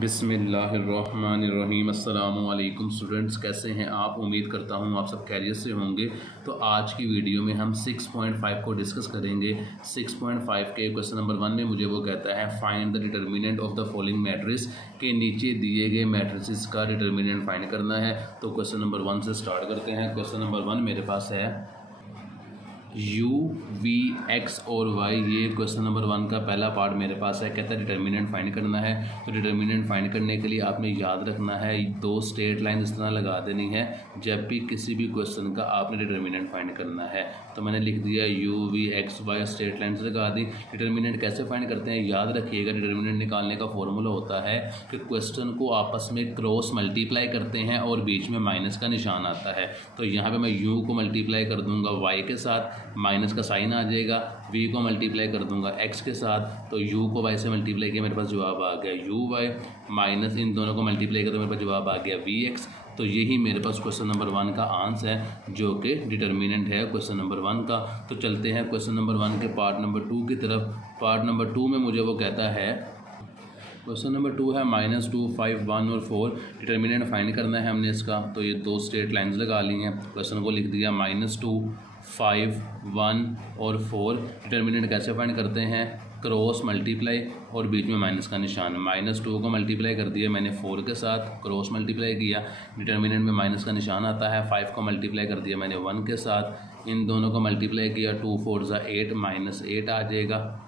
बिस्मिल्लाहिर्रहमानिर्रहीम। अस्सलामुअलैकुम स्टूडेंट्स, कैसे हैं आप? उम्मीद करता हूँ आप सब खैरियत से होंगे। तो आज की वीडियो में हम 6.5 को डिस्कस करेंगे। 6.5 के क्वेश्चन नंबर 1 में मुझे वो कहता है find the determinant of the following matrix के नीचे दिए गए मैट्रिसेस का डिटर्मिनेंट फाइंड करना है। तो क्वेश्चन नंबर 1 से स्टार्ट करते हैं। क्वेश्चन नंबर 1 मेरे पास है u, v, x और y। ये क्वेश्चन नंबर 1 का पहला पार्ट मेरे पास है। कहता है डिटर्मिनेंट फाइंड करना है। तो डिटर्मिनेंट फाइंड करने के लिए आपने याद रखना है दो स्ट्रेट लाइन इस तरह लगा देनी है जब भी किसी भी क्वेश्चन का आपने डिटर्मिनेंट फाइंड करना है। तो मैंने लिख दिया u, v, x, y straight line लगा दी। डिटर्मिनेंट कैसे फाइंड करते हैं याद रखिएगा। डिटर्मिनेंट निकालने का फॉर्मूला होता है कि क्वेश्चन को आपस में क्रॉस मल्टीप्लाई करते हैं और बीच में माइनस का निशान आता है। तो यहाँ पर मैं u को मल्टीप्लाई कर दूँगा y के साथ, माइनस का साइन आ जाएगा। v को मल्टीप्लाई कर दूंगा x के साथ, तो u को y से मल्टीप्लाई किया, मेरे पास जवाब आ गया uy, माइनस इन दोनों को मल्टीप्लाई किया तो मेरे पास जवाब आ गया vx। तो यही मेरे पास क्वेश्चन नंबर 1 का आंसर है जो कि डिटर्मिनेंट है क्वेश्चन नंबर 1 का। तो चलते हैं क्वेश्चन नंबर 1 के पार्ट नंबर 2 की तरफ। पार्ट नंबर 2 में मुझे वो कहता है, क्वेश्चन नंबर 2 है -2, 5, 1 और 4। डिटर्मिनेंट फाइंड करना है हमने इसका। तो ये दो स्ट्रेट लाइंस लगा ली हैं। क्वेश्चन को लिख दिया -2, 5, 1 और 4। डिटर्मिनेंट कैसे फाइंड करते हैं? क्रॉस मल्टीप्लाई और बीच में माइनस का निशान। -2 को मल्टीप्लाई कर दिया मैंने 4 के साथ, क्रॉस मल्टीप्लाई किया, डिटर्मिनेंट में माइनस का निशान आता है। 5 को मल्टीप्लाई कर दिया मैंने 1 के साथ, इन दोनों को मल्टीप्लाई किया, 2 4 ज़ा 8, -8 आ जाएगा।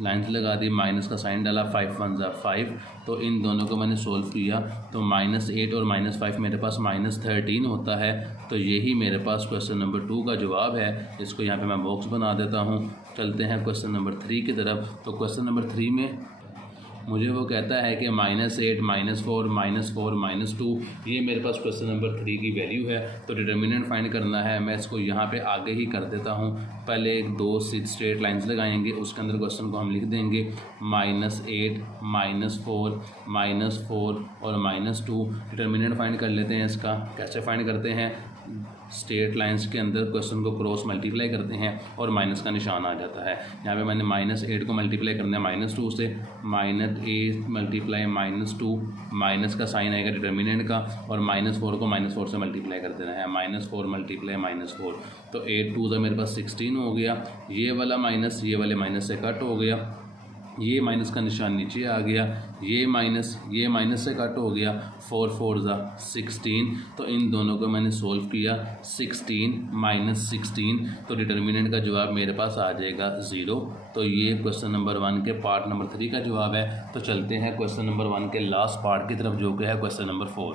लाइन्स लगा दी, माइनस का साइन डाला, 5 1 ज़ा 5। तो इन दोनों को मैंने सोल्व किया तो -8 और -5 मेरे पास -13 होता है। तो यही मेरे पास क्वेश्चन नंबर 2 का जवाब है। इसको यहाँ पे मैं बॉक्स बना देता हूँ। चलते हैं क्वेश्चन नंबर 3 की तरफ। तो क्वेश्चन नंबर 3 में मुझे वो कहता है कि -8, -4, -2 ये मेरे पास क्वेश्चन नंबर 3 की वैल्यू है। तो डिटर्मिनेंट फाइंड करना है। मैं इसको यहाँ पे आगे ही कर देता हूँ। पहले एक दो स्ट्रेट लाइंस लगाएंगे, उसके अंदर क्वेश्चन को हम लिख देंगे -8, -4 और -2। डिटर्मिनेंट फाइंड कर लेते हैं इसका। कैसे फाइंड करते हैं? स्ट्रेट लाइंस के अंदर क्वेश्चन को क्रॉस मल्टीप्लाई करते हैं और माइनस का निशान आ जाता है। यहाँ पे मैंने -8 को मल्टीप्लाई करना है -2 से, -8 मल्टीप्लाई -2, माइनस का साइन आएगा डिटर्मिनेंट का, और -4 को -4 से मल्टीप्लाई कर देना है, -4 मल्टीप्लाई -4। तो 8 2 ज़ा मेरे पास 16 हो गया। ये वाला माइनस ये वाले माइनस से कट हो गया, ये माइनस का निशान नीचे आ गया, ये माइनस से कट हो गया, 4 4 ज़ा 16। तो इन दोनों को मैंने सोल्व किया, 16 - 16। तो डिटर्मिनेंट का जवाब मेरे पास आ जाएगा 0। तो ये क्वेश्चन नंबर 1 के पार्ट नंबर 3 का जवाब है। तो चलते हैं क्वेश्चन नंबर 1 के लास्ट पार्ट की तरफ जो कि है क्वेश्चन नंबर 4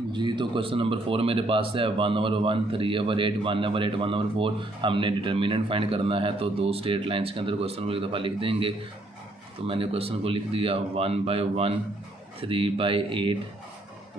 जी। तो क्वेश्चन नंबर 4 मेरे पास है 1/1, 3/8, 1/8, 1/4। हमने डिटर्मिनेंट फाइंड करना है। तो दो स्ट्रेट लाइंस के अंदर क्वेश्चन को एक दफ़ा लिख देंगे। तो मैंने क्वेश्चन को लिख दिया 1/1, 3/8,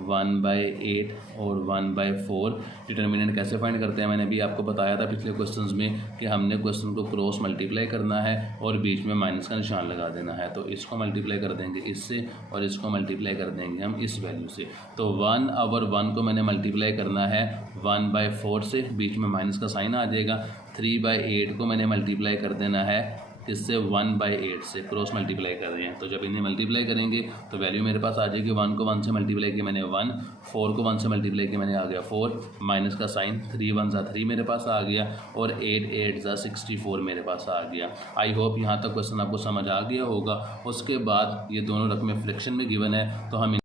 1/8 और 1/4। डिटर्मिनेंट कैसे फाइंड करते हैं? मैंने भी आपको बताया था पिछले क्वेश्चंस में कि हमने क्वेश्चन को क्रॉस मल्टीप्लाई करना है और बीच में माइनस का निशान लगा देना है। तो इसको मल्टीप्लाई कर देंगे इससे और इसको मल्टीप्लाई कर देंगे हम इस वैल्यू से। तो 1/1 को मैंने मल्टीप्लाई करना है 1/4 से, बीच में माइनस का साइन आ जाएगा। 3/8 को मैंने मल्टीप्लाई कर देना है इससे 1/8 से, क्रॉस मल्टीप्लाई कर रहे हैं। तो जब इन्हें मल्टीप्लाई करेंगे तो वैल्यू मेरे पास आ जाएगी। 1 को 1 से मल्टीप्लाई किया मैंने 1, 4 को 1 से मल्टीप्लाई किया मैंने आ गया 4, माइनस का साइन, 3 1 ज़ा 3 मेरे पास आ गया, और 8 8 ज़ा 64 मेरे पास आ गया। आई होप यहाँ तक क्वेश्चन आपको समझ आ गया होगा। उसके बाद ये दोनों रकमें फ्रैक्शन में गिवन है तो हम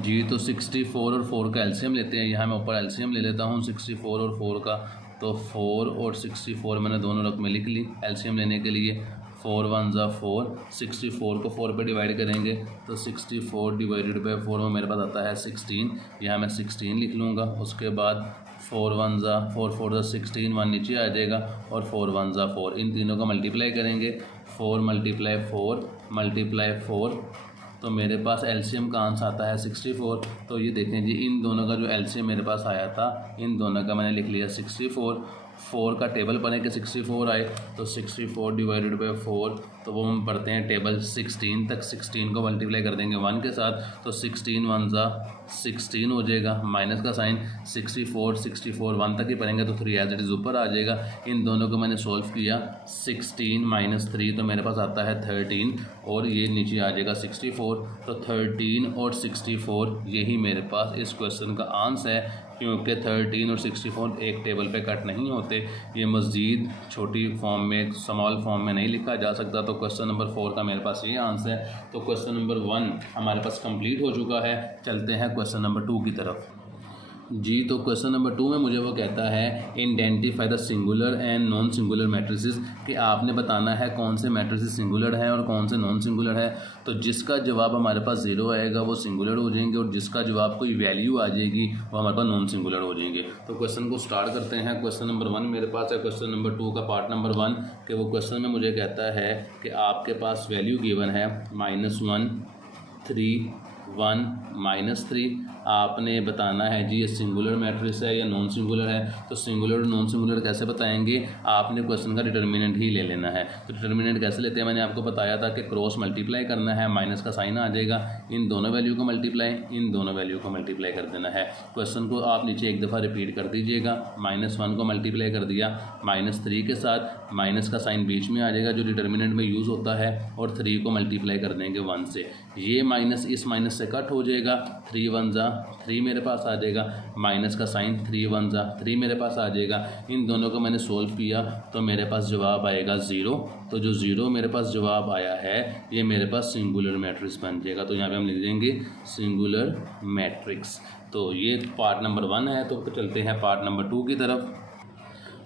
जी। तो 64 और 4 का एलसीएम लेते हैं। यहाँ मैं ऊपर एलसीएम ले लेता हूँ 64 और 4 का। तो 4 और 64 मैंने दोनों रकमें लिख ली एलसीएम लेने के लिए। 4 1 ज़ा 4, 64 को 4 पे डिवाइड करेंगे तो 64 डिवाइडेड बाई 4 में मेरे पास आता है 16। यहाँ मैं 16 लिख लूँगा। उसके बाद 4 1 ज़ा 4, 4 ज़ा 16, 1 नीचे आ जाएगा, और 4 1 ज़ा 4। इन तीनों को मल्टीप्लाई करेंगे, 4 मल्टीप्लाई 4 मल्टीप्लाई 4। तो मेरे पास एलसीएम का आंसर आता है 64। तो ये देखें जी, इन दोनों का जो एलसीएम मेरे पास आया था, इन दोनों का मैंने लिख लिया 64, 4 का टेबल बने कि 64 आए, तो 64 डिवाइडेड बाई 4, तो वो हम पढ़ते हैं टेबल 16 तक। 16 को मल्टीप्लाई कर देंगे 1 के साथ, तो 16 1 जा 16 हो जाएगा, माइनस का साइन 64 1 तक ही पढ़ेंगे तो 3 एज इट इज़ ऊपर आ जाएगा। इन दोनों को मैंने सोल्व किया, 16 माइनस 3 तो मेरे पास आता है 13 और ये नीचे आ जाएगा 64। तो 13 और 64 यही मेरे पास इस क्वेश्चन का आंसर है, क्योंकि 13 और 64 एक टेबल पे कट नहीं होते, ये मज़ीद छोटी फॉर्म में स्मॉल फॉर्म में नहीं लिखा जा सकता। तो क्वेश्चन नंबर 4 का मेरे पास ये आंसर है। तो क्वेश्चन नंबर 1 हमारे पास कंप्लीट हो चुका है। चलते हैं क्वेश्चन नंबर 2 की तरफ। जी, तो क्वेश्चन नंबर 2 में मुझे वो कहता है identify the singular and non singular matrices, कि आपने बताना है कौन से मैट्रिसेस सिंगुलर हैं और कौन से नॉन सिंगुलर है। तो जिसका जवाब हमारे पास 0 आएगा वो सिंगुलर हो जाएंगे, और जिसका जवाब कोई वैल्यू आ जाएगी वो हमारे पास नॉन सिंगुलर हो जाएंगे। तो क्वेश्चन को स्टार्ट करते हैं। क्वेश्चन नंबर 1 मेरे पास है, क्वेश्चन नंबर 2 का पार्ट नंबर 1, कि वो क्वेश्चन में मुझे कहता है कि आपके पास वैल्यू गिवन है -1 3 1 -3। आपने बताना है जी ये सिंगुलर मैट्रिक्स है या नॉन सिंगुलर है। तो सिंगुलर और नॉन सिंगुलर कैसे बताएंगे, आपने क्वेश्चन का डिटर्मिनेंट ही ले लेना है। तो डिटर्मिनेंट कैसे लेते हैं, मैंने आपको बताया था कि क्रॉस मल्टीप्लाई करना है, माइनस का साइन आ जाएगा, इन दोनों वैल्यू को मल्टीप्लाई, इन दोनों वैल्यू को मल्टीप्लाई कर देना है। क्वेश्चन को आप नीचे एक दफ़ा रिपीट कर दीजिएगा। -1 को मल्टीप्लाई कर दिया -3 के साथ, माइनस का साइन बीच में आ जाएगा जो डिटर्मिनेंट में यूज़ होता है, और 3 को मल्टीप्लाई कर देंगे 1 से। ये माइनस इस माइनस से कट हो जाएगा, 3 1 जा 3 मेरे पास आ जाएगा, माइनस का साइन 3 1 जा 3 मेरे पास आ जाएगा। इन दोनों को मैंने सोल्व किया तो मेरे पास जवाब आएगा 0। तो जो 0 मेरे पास जवाब आया है ये मेरे पास सिंगुलर मैट्रिक्स बन जाएगा। तो यहाँ पे हम लिख देंगे सिंगुलर मैट्रिक्स। तो ये पार्ट नंबर 1 है। तो चलते हैं पार्ट नंबर 2 की तरफ।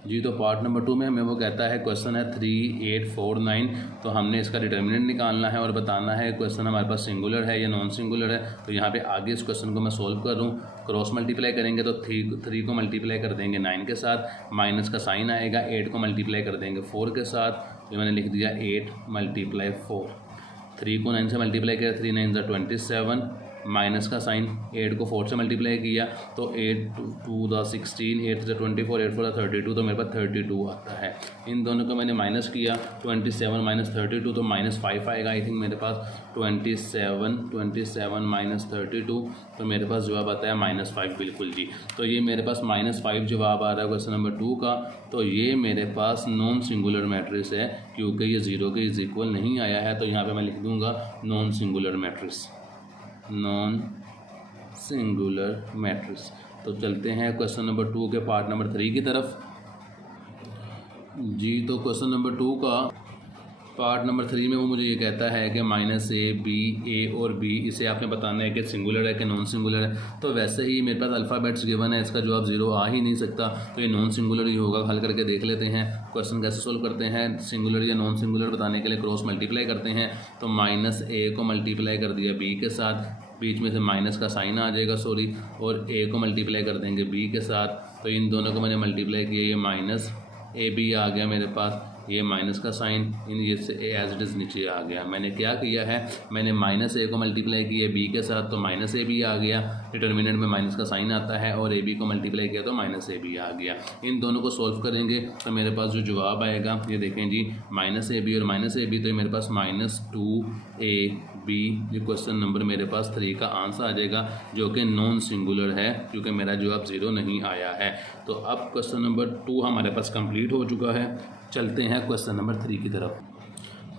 जी, तो पार्ट नंबर 2 में हमें वो कहता है, क्वेश्चन है 3 8 4 9। तो हमने इसका डिटर्मिनेंट निकालना है और बताना है क्वेश्चन हमारे पास सिंगुलर है या नॉन सिंगुलर है। तो यहाँ पे आगे इस क्वेश्चन को मैं सोल्व कर दूँ, क्रॉस मल्टीप्लाई करेंगे तो 3 को मल्टीप्लाई कर देंगे 9 के साथ, माइनस का साइन आएगा, 8 को मल्टीप्लाई कर देंगे 4 के साथ। ये मैंने लिख दिया 8 × 4। 3 को 9 से मल्टीप्लाई किया, 3 9 × 27, माइनस का साइन, 8 को 4 से मल्टीप्लाई किया तो 8 2 द 16, 8 से 24, 8 4 32, तो मेरे पास 32 आता है। इन दोनों को मैंने माइनस किया, 27 माइनस 32 तो -5 आएगा। आई थिंक मेरे पास 27 माइनस 32, तो मेरे पास जवाब आता है -5 बिल्कुल जी। तो ये मेरे पास -5 जवाब आ रहा है क्वेश्चन नंबर 2 का। तो ये मेरे पास नॉन सिंगुलर मैट्रिक्स है, क्योंकि ये 0 के इज इक्वल नहीं आया है। तो यहाँ पर मैं लिख दूँगा non singular matrix, non singular matrix. तो चलते हैं क्वेश्चन नंबर 2 के पार्ट नंबर 3 की तरफ। जी, तो क्वेश्चन नंबर 2 का पार्ट नंबर 3 में वो मुझे ये कहता है कि -a b a और b, इसे आपने बताना है कि सिंगुलर है कि नॉन सिंगुलर है। तो वैसे ही मेरे पास अल्फ़ाबेट्स गिवन है, इसका जवाब 0 आ ही नहीं सकता, तो ये नॉन सिंगुलर ही होगा। हल करके देख लेते हैं क्वेश्चन कैसे सोल्व करते हैं। सिंगुलर या नॉन सिंगुलर बताने के लिए क्रॉस मल्टीप्लाई करते हैं। तो -a को मल्टीप्लाई कर दिया b के साथ, बीच में से माइनस का साइन आ जाएगा सॉरी, और a को मल्टीप्लाई कर देंगे b के साथ। तो इन दोनों को मैंने मल्टीप्लाई किया, ये माइनस AB आ गया मेरे पास, ये माइनस का साइन इन ये से एज इट इज़ नीचे आ गया। मैंने क्या किया है, मैंने -a को मल्टीप्लाई किया b के साथ, तो -ab आ गया, डिटर्मिनेंट में माइनस का साइन आता है, और ab को मल्टीप्लाई किया तो -ab आ गया। इन दोनों को सॉल्व करेंगे तो मेरे पास जो जवाब आएगा ये देखें जी, -ab और -ab, तो ये मेरे पास -2ab, ये क्वेश्चन नंबर मेरे पास 3 का आंसर आ जाएगा, जो कि नॉन सिंगुलर है क्योंकि मेरा जवाब 0 नहीं आया है। तो अब क्वेश्चन नंबर 2 हमारे पास कंप्लीट हो चुका है। चलते हैं क्वेश्चन नंबर 3 की तरफ।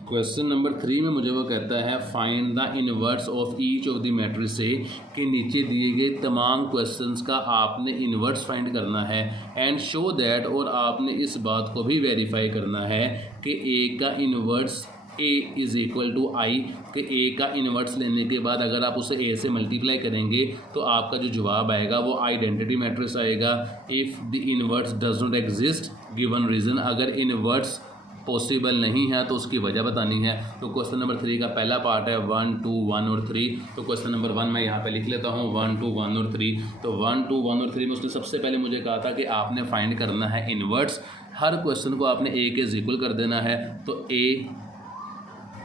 क्वेश्चन नंबर 3 में मुझे वो कहता है find the inverse of each of the matrix से, कि नीचे दिए गए तमाम क्वेश्चंस का आपने इनवर्स फाइंड करना है, एंड शो दैट, और आपने इस बात को भी वेरीफाई करना है कि a का inverse a is equal to I, कि a का इन्वर्स लेने के बाद अगर आप उसे a से मल्टीप्लाई करेंगे तो आपका जो जवाब आएगा वो आइडेंटिटी मैट्रिक्स आएगा। If the inverse does not exist given reason, अगर इन्वर्स पॉसिबल नहीं है तो उसकी वजह बतानी है। तो क्वेश्चन नंबर 3 का पहला पार्ट है 1 2 1 और 3। तो क्वेश्चन नंबर 1 मैं यहाँ पे लिख लेता हूँ 1 2 1 और 3। तो 1 2 1 और 3 में उसने सबसे पहले मुझे कहा था कि आपने फाइंड करना है इन्वर्स। हर क्वेश्चन को आपने a के इक्वल कर देना है। तो a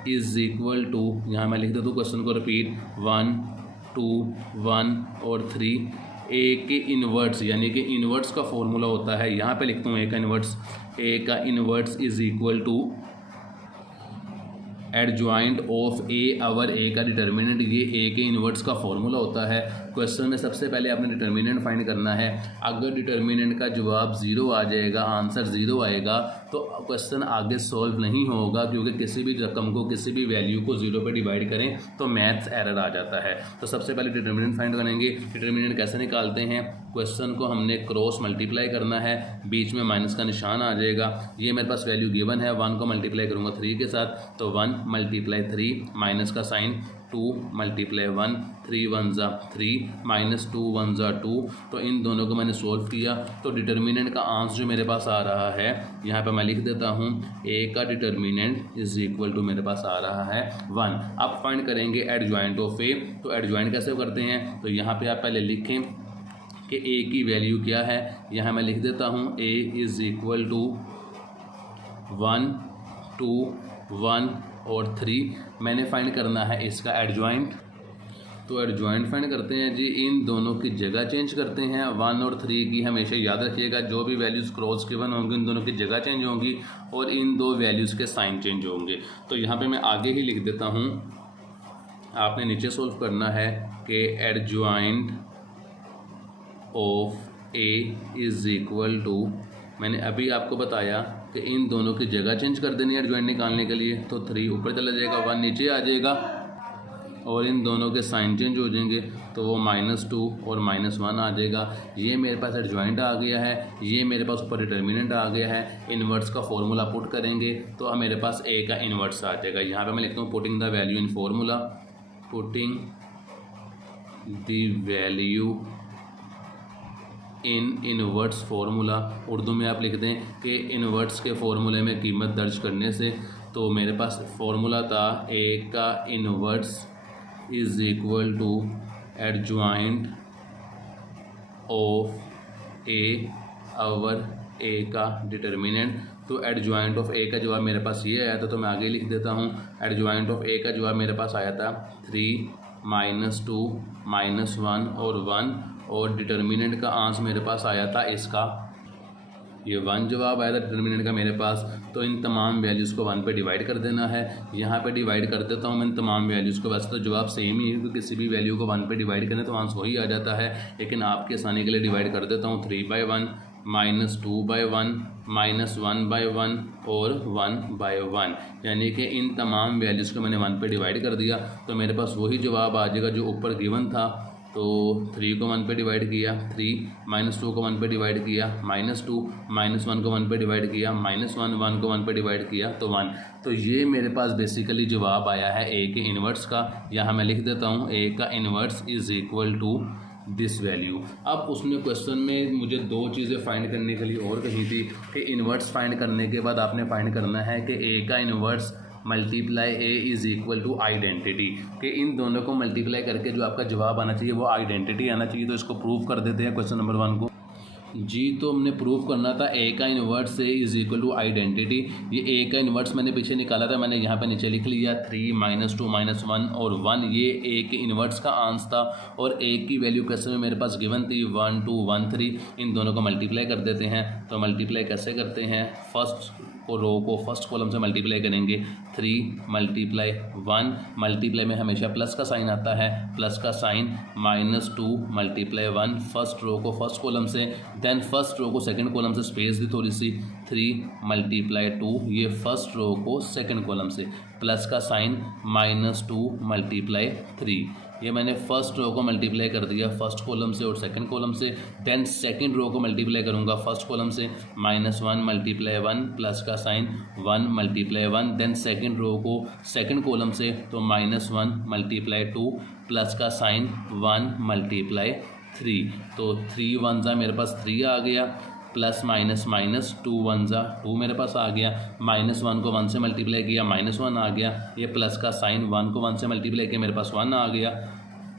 इज़ इक्वल टू, यहाँ मैं लिख देता हूँ क्वेश्चन को रिपीट, 1 2 1 और 3। ए के इन्वर्ट्स, यानी कि इन्वर्ट्स का फॉर्मूला होता है, यहाँ पे लिखता हूँ ए का inverse is equal to adjoint of A over A का डिटर्मिनेंट, ये ए के इन्वर्ट्स का फॉर्मूला होता है। क्वेश्चन में सबसे पहले आपने डिटर्मिनेंट फाइंड करना है। अगर डिटर्मिनेंट का जवाब 0 आ जाएगा, आंसर 0 आएगा, तो क्वेश्चन आगे सॉल्व नहीं होगा, क्योंकि किसी भी रकम को, किसी भी वैल्यू को 0 पे डिवाइड करें तो मैथ्स एरर आ जाता है। तो सबसे पहले डिटर्मिनेंट फाइंड करेंगे। डिटर्मिनेंट कैसे निकालते हैं? क्वेश्चन को हमने क्रॉस मल्टीप्लाई करना है, बीच में माइनस का निशान आ जाएगा। ये मेरे पास वैल्यू गिवन है, 1 को मल्टीप्लाई करूँगा 3 के साथ, तो 1 मल्टीप्लाई 3, माइनस का साइन 2 मल्टीप्लाई 1, 3 1 ज़ा 3, माइनस 2 1 ज़ा 2। तो इन दोनों को मैंने सोल्व किया, तो डिटर्मिनेंट का आंसर जो मेरे पास आ रहा है, यहाँ पे मैं लिख देता हूँ ए का डिटर्मिनेंट इज इक्वल टू मेरे पास आ रहा है 1। अब फाइंड करेंगे एडजॉइंट ऑफ ए। तो एडजॉइंट कैसे करते हैं? तो यहाँ पे आप पहले लिखें कि ए की वैल्यू क्या है। यहाँ मैं लिख देता हूँ ए इज इक्वल टू 1 2 1 और 3। मैंने फाइंड करना है इसका एडजॉइंट। तो एडजॉइंट फाइंड करते हैं जी, इन दोनों की जगह चेंज करते हैं। 1 और 3 की हमेशा याद रखिएगा, जो भी वैल्यूज़ क्रॉस गिवन होंगी इन दोनों की जगह चेंज होंगी और इन दो वैल्यूज़ के साइन चेंज होंगे। तो यहाँ पे मैं आगे ही लिख देता हूँ, आपने नीचे सोल्व करना है कि adjoint of A is equal to, मैंने अभी आपको बताया कि इन दोनों की जगह चेंज कर देनी है एडजॉइंट निकालने के लिए। तो 3 ऊपर चला जाएगा, 1 नीचे आ जाएगा और इन दोनों के साइन चेंज हो जाएंगे, तो वो -2 और -1 आ जाएगा। ये मेरे पास एडजॉइंट आ गया है, ये मेरे पास ऊपर डिटर्मिनेंट आ गया है। इन्वर्ट्स का फॉर्मूला पुट करेंगे तो अब मेरे पास ए का इन्वर्ट्स आ जाएगा। यहाँ पे मैं लिखता हूँ putting the value in formula, putting the value in इन्वर्ट्स formula. Urdu में आप लिख दें कि इन्वर्ट्स के फार्मूले में कीमत दर्ज करने से। तो मेरे पास फार्मूला था ए का inverse is equal to adjoint of A over A का डिटर्मिनेंट। तो एडजॉइंट ऑफ ए का जवाब मेरे पास ये आया था, तो मैं आगे लिख देता हूँ। एडजॉइंट ऑफ ए का जवाब मेरे पास आया था 3 -2 -1 और 1, और डिटर्मिनेंट का आंसर मेरे पास आया था इसका, ये 1 जवाब आया था डिटर्मिनेंट का मेरे पास। तो इन तमाम वैल्यूज़ को 1 पे डिवाइड कर देना है। यहाँ पे डिवाइड कर देता हूँ मैं इन तमाम वैल्यूज़ को। वैसे तो जवाब सेम ही है, तो किसी भी वैल्यू को 1 पे डिवाइड करें तो आंसर वही आ जाता है, लेकिन आपके आसानी के लिए डिवाइड कर देता हूँ। 3/1 -2/1 -1/1 और 1/1, यानी कि इन तमाम वैल्यूज़ को मैंने 1 पे डिवाइड कर दिया, तो मेरे पास वही जवाब आ जाएगा जो ऊपर गिवन था। तो 3 को 1 पे डिवाइड किया 3, -2 को 1 पे डिवाइड किया -2, -1 को 1 पे डिवाइड किया -1, 1 को 1 पे डिवाइड किया तो 1। तो ये मेरे पास बेसिकली जवाब आया है ए के इन्वर्ट्स का। यहाँ मैं लिख देता हूँ ए का inverse is equal to this value. अब उसने क्वेश्चन में मुझे 2 चीज़ें फाइंड करने के लिए और कही थी कि इन्वर्ट्स फाइंड करने के बाद आपने फाइंड करना है कि ए का inverse multiply A is equal to identity, कि इन दोनों को मल्टीप्लाई करके जो आपका जवाब आना चाहिए वो आइडेंटिटी आना चाहिए। तो इसको प्रूव कर देते हैं क्वेश्चन नंबर 1 को जी। तो हमने प्रूव करना था ए का inverse A is equal to identity. ये ए का इन्वर्ट्स मैंने पीछे निकाला था, मैंने यहाँ पे नीचे लिख लिया 3 -2 -1 और 1, ये ए के इन्वर्ट्स का आंसर था। और ए की वैल्यू क्वेश्चन में मेरे पास गिवन थी 1 2 1 3। इन दोनों को मल्टीप्लाई कर देते हैं। तो मल्टीप्लाई कैसे करते हैं? फर्स्ट को रो को फर्स्ट कॉलम से मल्टीप्लाई करेंगे। 3 × 1, मल्टीप्लाई में हमेशा प्लस का साइन आता है, प्लस का साइन -2 × 1, फर्स्ट रो को फर्स्ट कॉलम से, देन फर्स्ट रो को सेकंड कॉलम से स्पेस दी थोड़ी सी, 3 × 2, ये फर्स्ट रो को सेकंड कॉलम से, प्लस का साइन -2 × 3। ये मैंने फर्स्ट रो को मल्टीप्लाई कर दिया फर्स्ट कॉलम से और सेकंड कॉलम से, देन सेकंड रो को मल्टीप्लाई करूंगा फर्स्ट कॉलम से, -1 × 1, प्लस का साइन 1 × 1, देन सेकंड रो को सेकंड कॉलम से, तो -1 × 2, प्लस का साइन 1 × 3। तो 3 1 ज़ा मेरे पास 3 आ गया, प्लस माइनस माइनस 2 1 ज़ा 2 मेरे पास आ गया, -1 को 1 से मल्टीप्लाई किया -1 आ गया, ये प्लस का साइन 1 को 1 से मल्टीप्लाई किया मेरे पास 1 आ गया,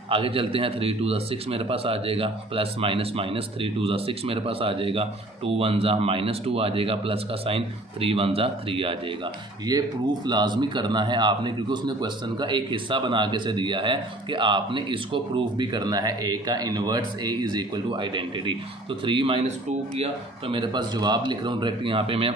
आगे चलते हैं, 3 2 6 मेरे पास आ जाएगा, प्लस माइनस माइनस 3 2 6 मेरे पास आ जाएगा, 2 1 -2 आ जाएगा, प्लस का साइन 3 1 3 आ जाएगा। ये प्रूफ लाजमी करना है आपने, क्योंकि उसने क्वेश्चन का एक हिस्सा बना के से दिया है कि आपने इसको प्रूफ भी करना है, ए का inverse A is equal to identity. तो 3 -2 किया तो मेरे पास जवाब लिख रहा हूँ डायरेक्ट यहाँ पे मैं,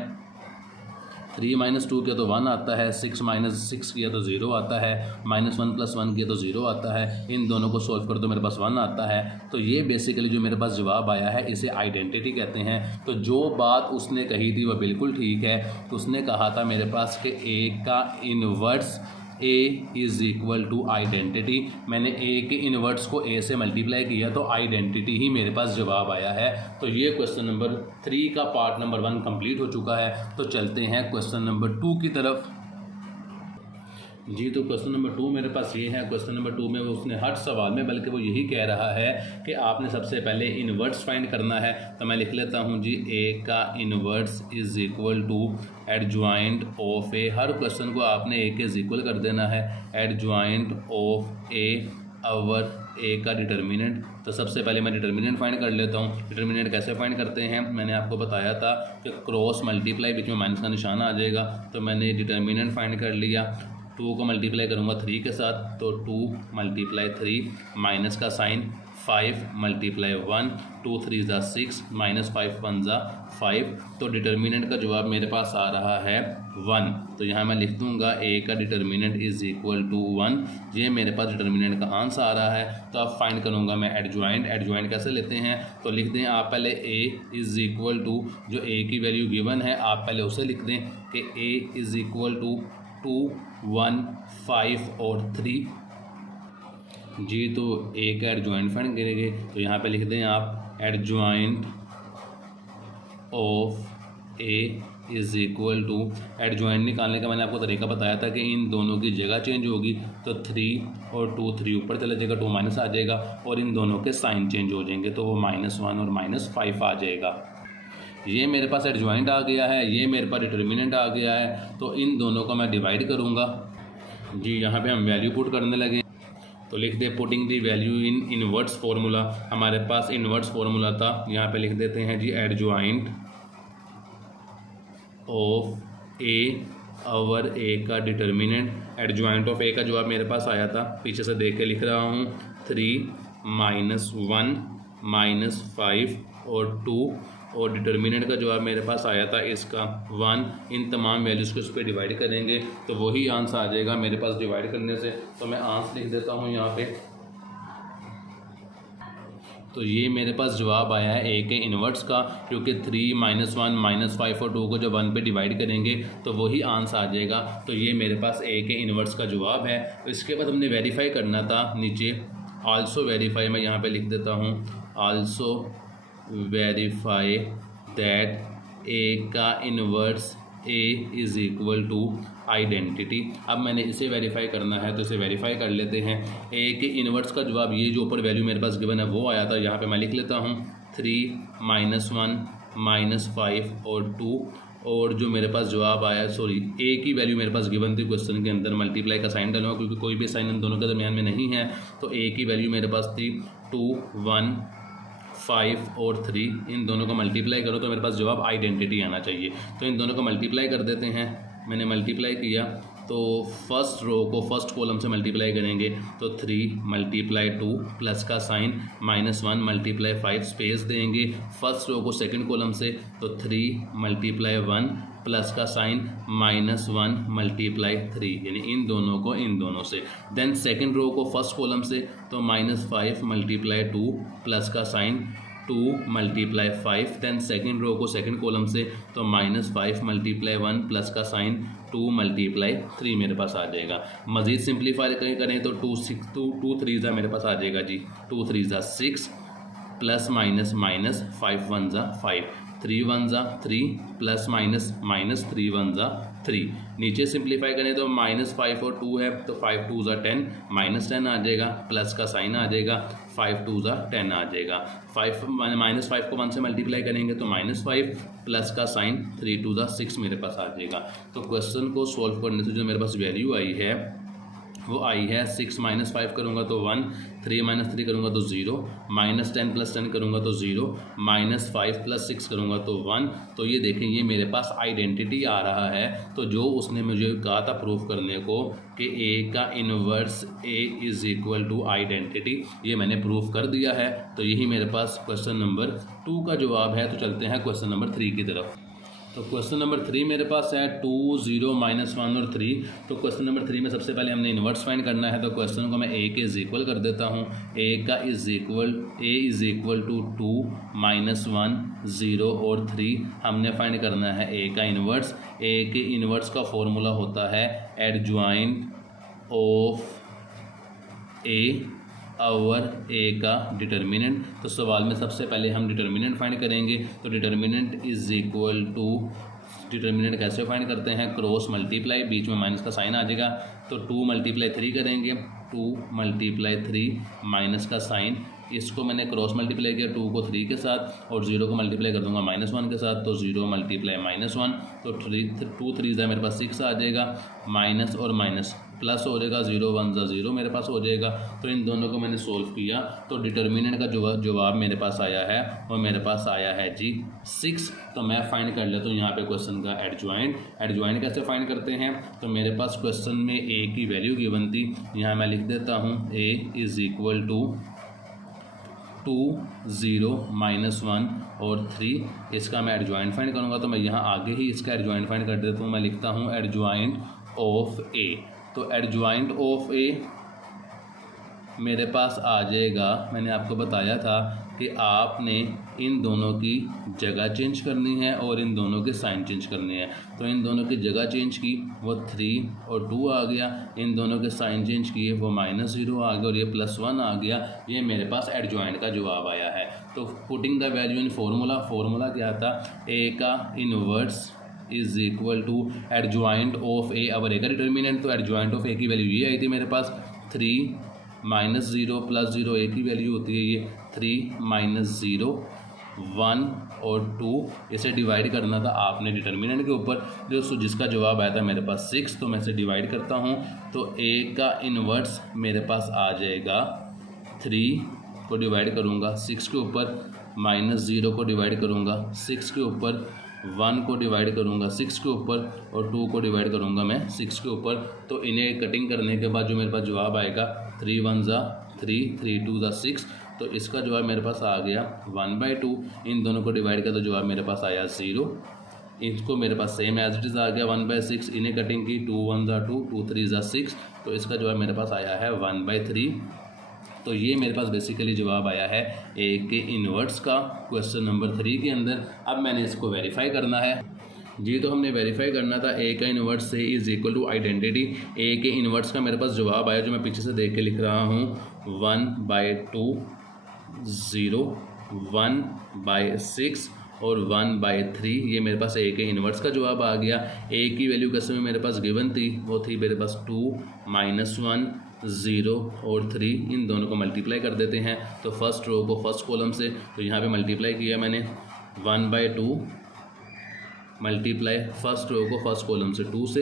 3 -2 किया तो 1 आता है, 6 -6 किया तो 0 आता है, -1 + 1 किया तो 0 आता है, इन दोनों को सोल्व कर तो मेरे पास 1 आता है। तो ये बेसिकली जो मेरे पास जवाब आया है इसे आइडेंटिटी कहते हैं। तो जो बात उसने कही थी वह बिल्कुल ठीक है। उसने कहा था मेरे पास कि ए का inverse A is equal to identity. मैंने ए के इन्वर्स को ए से मल्टीप्लाई किया तो आइडेंटिटी ही मेरे पास जवाब आया है। तो ये क्वेश्चन नंबर 3 का पार्ट नंबर 1 कंप्लीट हो चुका है। तो चलते हैं क्वेश्चन नंबर 2 की तरफ। जी, तो क्वेश्चन नंबर 2 मेरे पास ये है। क्वेश्चन नंबर 2 में वो उसने हर सवाल में बल्कि वो यही कह रहा है कि आपने सबसे पहले इन्वर्स फाइंड करना है। तो मैं लिख लेता हूँ जी, ए का inverse is equal to adjoint of A. हर क्वेश्चन को आपने ए के इज इक्वल कर देना है, adjoint of A over A का डिटर्मिनेंट। तो सबसे पहले मैं डिटर्मिनेंट फाइंड कर लेता हूँ। डिटर्मिनेंट कैसे फाइंड करते हैं, मैंने आपको बताया था कि क्रॉस मल्टीप्लाई, बीच में माइनस का निशान आ जाएगा। तो मैंने डिटर्मिनेंट फाइंड कर लिया, 2 को मल्टीप्लाई करूँगा 3 के साथ, तो 2 × 3 माइनस का साइन 5 × 1, 2 3 6 -5 1 5। तो डिटर्मिनेंट का जवाब मेरे पास आ रहा है 1। तो यहाँ मैं लिख दूँगा ए का डिटर्मिनेंट इज़ इक्वल टू 1। ये मेरे पास डिटर्मिनेंट का आंसर आ रहा है। तो अब फाइंड करूँगा मैं एडजॉइंट। एडजॉइंट कैसे लेते हैं, तो लिख दें आप पहले ए इज़ इक्वल टू, जो ए की वैल्यू गिवन है आप पहले उसे लिख दें कि ए इज़ इक्वल टू 2 1 5 और 3। जी, तो ए का एडजॉइंट फाइंड करेंगे। तो यहाँ पे लिख दें आप adjoint of A is equal to, adjoint निकालने का मैंने आपको तरीका बताया था कि इन दोनों की जगह चेंज होगी। तो 3 और 2, 3 ऊपर चला जाएगा, 2 माइनस आ जाएगा, और इन दोनों के साइन चेंज हो जाएंगे, तो वो -1 और -5 आ जाएगा। ये मेरे पास एडजॉइंट आ गया है, ये मेरे पास डिटर्मिनेंट आ गया है। तो इन दोनों को मैं डिवाइड करूँगा। जी, यहाँ पे हम वैल्यू पुट करने लगे। तो लिख दे putting the value in inverts formula. हमारे पास इनवर्ट्स फार्मूला था, यहाँ पे लिख देते हैं जी, adjoint of A over A का डिटर्मिनेंट। एडजॉइंट ऑफ ए का जवाब मेरे पास आया था, पीछे से देख के लिख रहा हूँ, 3 -1 -5 और 2, और डिटर्मिनेंट का जवाब मेरे पास आया था इसका 1। इन तमाम वैल्यूज़ को इस पर डिवाइड करेंगे तो वही आंसर आ जाएगा मेरे पास डिवाइड करने से। तो मैं आंसर लिख देता हूँ यहाँ पे। तो ये मेरे पास जवाब आया है ए के इन्वर्स का, क्योंकि 3 -1 -5 और 2 को जब 1 पे डिवाइड करेंगे तो वही आंसर आ जाएगा। तो ये मेरे पास ए के इन्वर्स का जवाब है। इसके बाद हमने वेरीफाई करना था नीचे, आल्सो वेरीफाई, मैं यहाँ पे लिख देता हूँ, आल्सो वेरीफाई दैट ए का inverse A is equal to identity. अब मैंने इसे वेरीफाई करना है, तो इसे वेरीफाई कर लेते हैं। ए के इन्वर्स का जवाब, ये जो ऊपर वैल्यू मेरे पास गिवन है वो आया था, यहाँ पे मैं लिख लेता हूँ 3 -1 -5 और 2, और जो मेरे पास जवाब आया, सॉरी, ए की वैल्यू मेरे पास गिवन थी क्वेश्चन के अंदर, मल्टीप्लाई का साइन डालूंगा क्योंकि कोई भी साइन इन दोनों के दरमियान में नहीं है। तो ए की वैल्यू मेरे पास थी 2 1 5 और 3, इन दोनों को मल्टीप्लाई करो तो मेरे पास जवाब आइडेंटिटी आना चाहिए। तो इन दोनों को मल्टीप्लाई कर देते हैं। मैंने मल्टीप्लाई किया तो फर्स्ट रो को फर्स्ट कॉलम से मल्टीप्लाई करेंगे, तो 3 × 2 प्लस का साइन -1 × 5 स्पेस देंगे। फर्स्ट रो को सेकंड कॉलम से, तो 3 × 1 प्लस का साइन -1 × 3, यानी इन दोनों को इन दोनों से। देन सेकंड रो को फर्स्ट कॉलम से, तो -5 × 2 प्लस का साइन 2 × 5। देन सेकंड रो को सेकंड कॉलम से, तो -5 × 1 प्लस का साइन 2 × 3 मेरे पास आ जाएगा। मज़ीद सिंप्लीफाई करें तो 2 3 मेरे पास आ जाएगा जी, 2 3 6 plus minus minus 5 1 5, 3 1 3 plus minus minus 3 1 3। नीचे सिंप्लीफाई करें तो -5 और 2 है, तो 5 2 10 -10 आ जाएगा, प्लस का साइन आ जाएगा, 5 2 10 आ जाएगा। 5 -5 को 1 से मल्टीप्लाई करेंगे तो -5 प्लस का साइन 3 2 6 मेरे पास आ जाएगा। तो क्वेश्चन को सॉल्व करने से जो मेरे पास वैल्यू आई है वो आई है। 6 माइनस 5 करूँगा तो 1, 3 माइनस 3 करूँगा तो 0, माइनस 10 प्लस 10 करूँगा तो 0, माइनस 5 प्लस 6 करूँगा तो 1। तो ये देखें ये मेरे पास आइडेंटिटी आ रहा है। तो जो उसने मुझे कहा था प्रूफ करने को कि ए का inverse A is equal to identity, ये मैंने प्रूफ कर दिया है। तो यही मेरे पास क्वेश्चन नंबर 2 का जवाब है। तो चलते हैं क्वेश्चन नंबर 3 की तरफ। तो क्वेश्चन नंबर 3 मेरे पास है 2, 0, -1 और 3। तो क्वेश्चन नंबर 3 में सबसे पहले हमने इन्वर्स फाइंड करना है। तो क्वेश्चन को मैं ए के इज इक्वल कर देता हूँ। ए का इज इक्वल टू 2, -1, 0 और 3 हमने फाइंड करना है ए का इन्वर्स। ए के इन्वर्स का फॉर्मूला होता है एडजॉइंट ऑफ ए और ए का डिटर्मिनेंट। तो सवाल में सबसे पहले हम डिटर्मिनेंट फाइंड करेंगे। तो determinant is equal to, determinant कैसे फाइंड करते हैं, क्रॉस मल्टीप्लाई, बीच में माइनस का साइन आ जाएगा। तो 2 × 3 करेंगे, 2 × 3 माइनस का साइन, इसको मैंने क्रॉस मल्टीप्लाई किया 2 को 3 के साथ और 0 को मल्टीप्लाई कर दूंगा -1 के साथ। तो 0 × -1 तो 2 3 मेरे पास 6 आ जाएगा, माइनस और माइनस प्लस हो जाएगा, 0 1 0 मेरे पास हो जाएगा। तो इन दोनों को मैंने सोल्व किया तो डिटर्मिनेंट का जवाब मेरे पास आया है और मेरे पास आया है जी 6। तो मैं फाइंड कर लेता हूँ यहाँ पे क्वेश्चन का एडजॉइंट कैसे फाइंड करते हैं। तो मेरे पास क्वेश्चन में ए की वैल्यू गिवन थी, यहाँ मैं लिख देता हूँ ए इज़ इक्वल टू 2, 0, -1 और 3। इसका मैं एडजॉइंट फाइंड करूँगा। तो मैं यहाँ आगे ही इसका एडजॉइंट फाइंड कर देता हूँ। मैं लिखता हूँ एडजॉइंट ऑफ ए। तो एडजॉइंट ऑफ ए मेरे पास आ जाएगा, मैंने आपको बताया था कि आपने इन दोनों की जगह चेंज करनी है और इन दोनों के साइन चेंज करने हैं। तो इन दोनों की जगह चेंज की, वो 3 और 2 आ गया। इन दोनों के साइन चेंज किए, वो -0 आ गया और ये +1 आ गया। ये मेरे पास एडजॉइंट का जवाब आया है। तो putting the value in formula क्या था, ए का inverse is equal to adjoint of A और ए का डिटर्मिनेंट। तो एडजॉइंट ऑफ ए की वैल्यू ये आई थी मेरे पास 3 -0 + 0, ए की वैल्यू होती है ये 3 -0, 1 और 2। इसे डिवाइड करना था आपने डिटर्मिनेंट के ऊपर, जो जिसका जवाब आया था मेरे पास 6। तो मैं इसे डिवाइड करता हूँ। तो ए का इन्वर्स मेरे पास आ जाएगा 3 को डिवाइड करूँगा 6 के ऊपर, -0 को डिवाइड करूँगा 6 के ऊपर, 1 को डिवाइड करूँगा 6 के ऊपर और 2 को डिवाइड करूँगा मैं 6 के ऊपर। तो इन्हें कटिंग करने के बाद जो मेरे पास जवाब आएगा 3 1 3, 3 2 6। तो इसका जवाब मेरे पास आ गया 1/2। इन दोनों को डिवाइड किया तो जवाब मेरे पास आया 0। इसको मेरे पास सेम एज इट इज़ आ गया 1/6। इन्हें कटिंग की 2 1 2, 2 3 6। तो इसका जवाब मेरे पास आया है 1/3। तो ये मेरे पास बेसिकली जवाब आया है ए के इन्वर्स का क्वेश्चन नंबर 3 के अंदर। अब मैंने इसको वेरीफाई करना है जी। तो हमने वेरीफाई करना था ए का इन्वर्स से इज इक्वल टू आइडेंटिटी। ए के इन्वर्स का मेरे पास जवाब आया जो मैं पीछे से देख के लिख रहा हूँ 1/2, 0, 1/6 और 1/3। ये मेरे पास ए के इन्वर्स का जवाब आ गया। ए की वैल्यू कैसे में मेरे पास गिवन थी, वो थी मेरे पास 2 -1, 0 और 3। इन दोनों को मल्टीप्लाई कर देते हैं। तो फर्स्ट रो को फर्स्ट कॉलम से, तो यहाँ पे मल्टीप्लाई किया मैंने 1/2 मल्टीप्लाई फर्स्ट रो को फर्स्ट कॉलम से 2 से,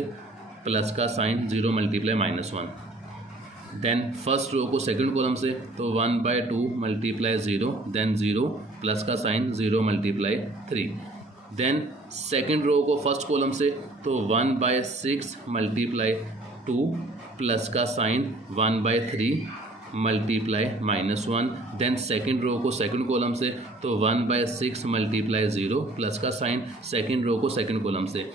प्लस का साइन 0 × -1। देन फर्स्ट रो को सेकंड कॉलम से, तो 1/2 × 0, देन 0 प्लस का साइन 0 × 3। देन सेकंड रो को फर्स्ट कॉलम से, तो 1/6 × 2 प्लस का साइन 1/3 × -1। देन सेकंड रो को सेकंड कॉलम से, तो 1/6 × 0 प्लस का साइन सेकंड रो को सेकंड कॉलम से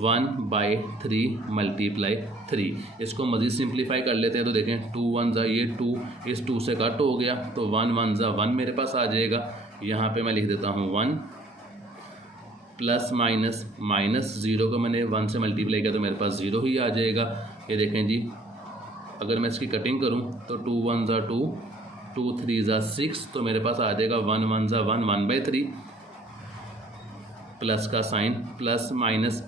1/3 × 3। इसको मज़ीद सिंप्लीफाई कर लेते हैं। तो देखें 2 1 ये 2 इस 2 से कट हो गया, तो 1 1 1 मेरे पास आ जाएगा। यहाँ पे मैं लिख देता हूँ 1 प्लस माइनस 0 को मैंने 1 से मल्टीप्लाई किया तो मेरे पास 0 ही आ जाएगा। ये देखें जी, अगर मैं इसकी कटिंग करूं तो 2 1 2, 2 3 6। तो मेरे पास आ जाएगा 1 1 1, 1/3 प्लस का साइन प्लस माइनस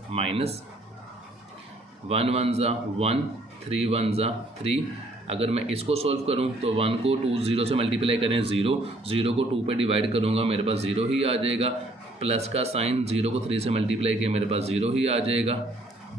1 1 1, 3 1 3। अगर मैं इसको सॉल्व करूं तो 1 को 2 0 से मल्टीप्लाई करें 0, 0 को 2 पे डिवाइड करूंगा मेरे पास 0 ही आ जाएगा। प्लस का साइन 0 को 3 से मल्टीप्लाई किया मेरे पास 0 ही आ जाएगा।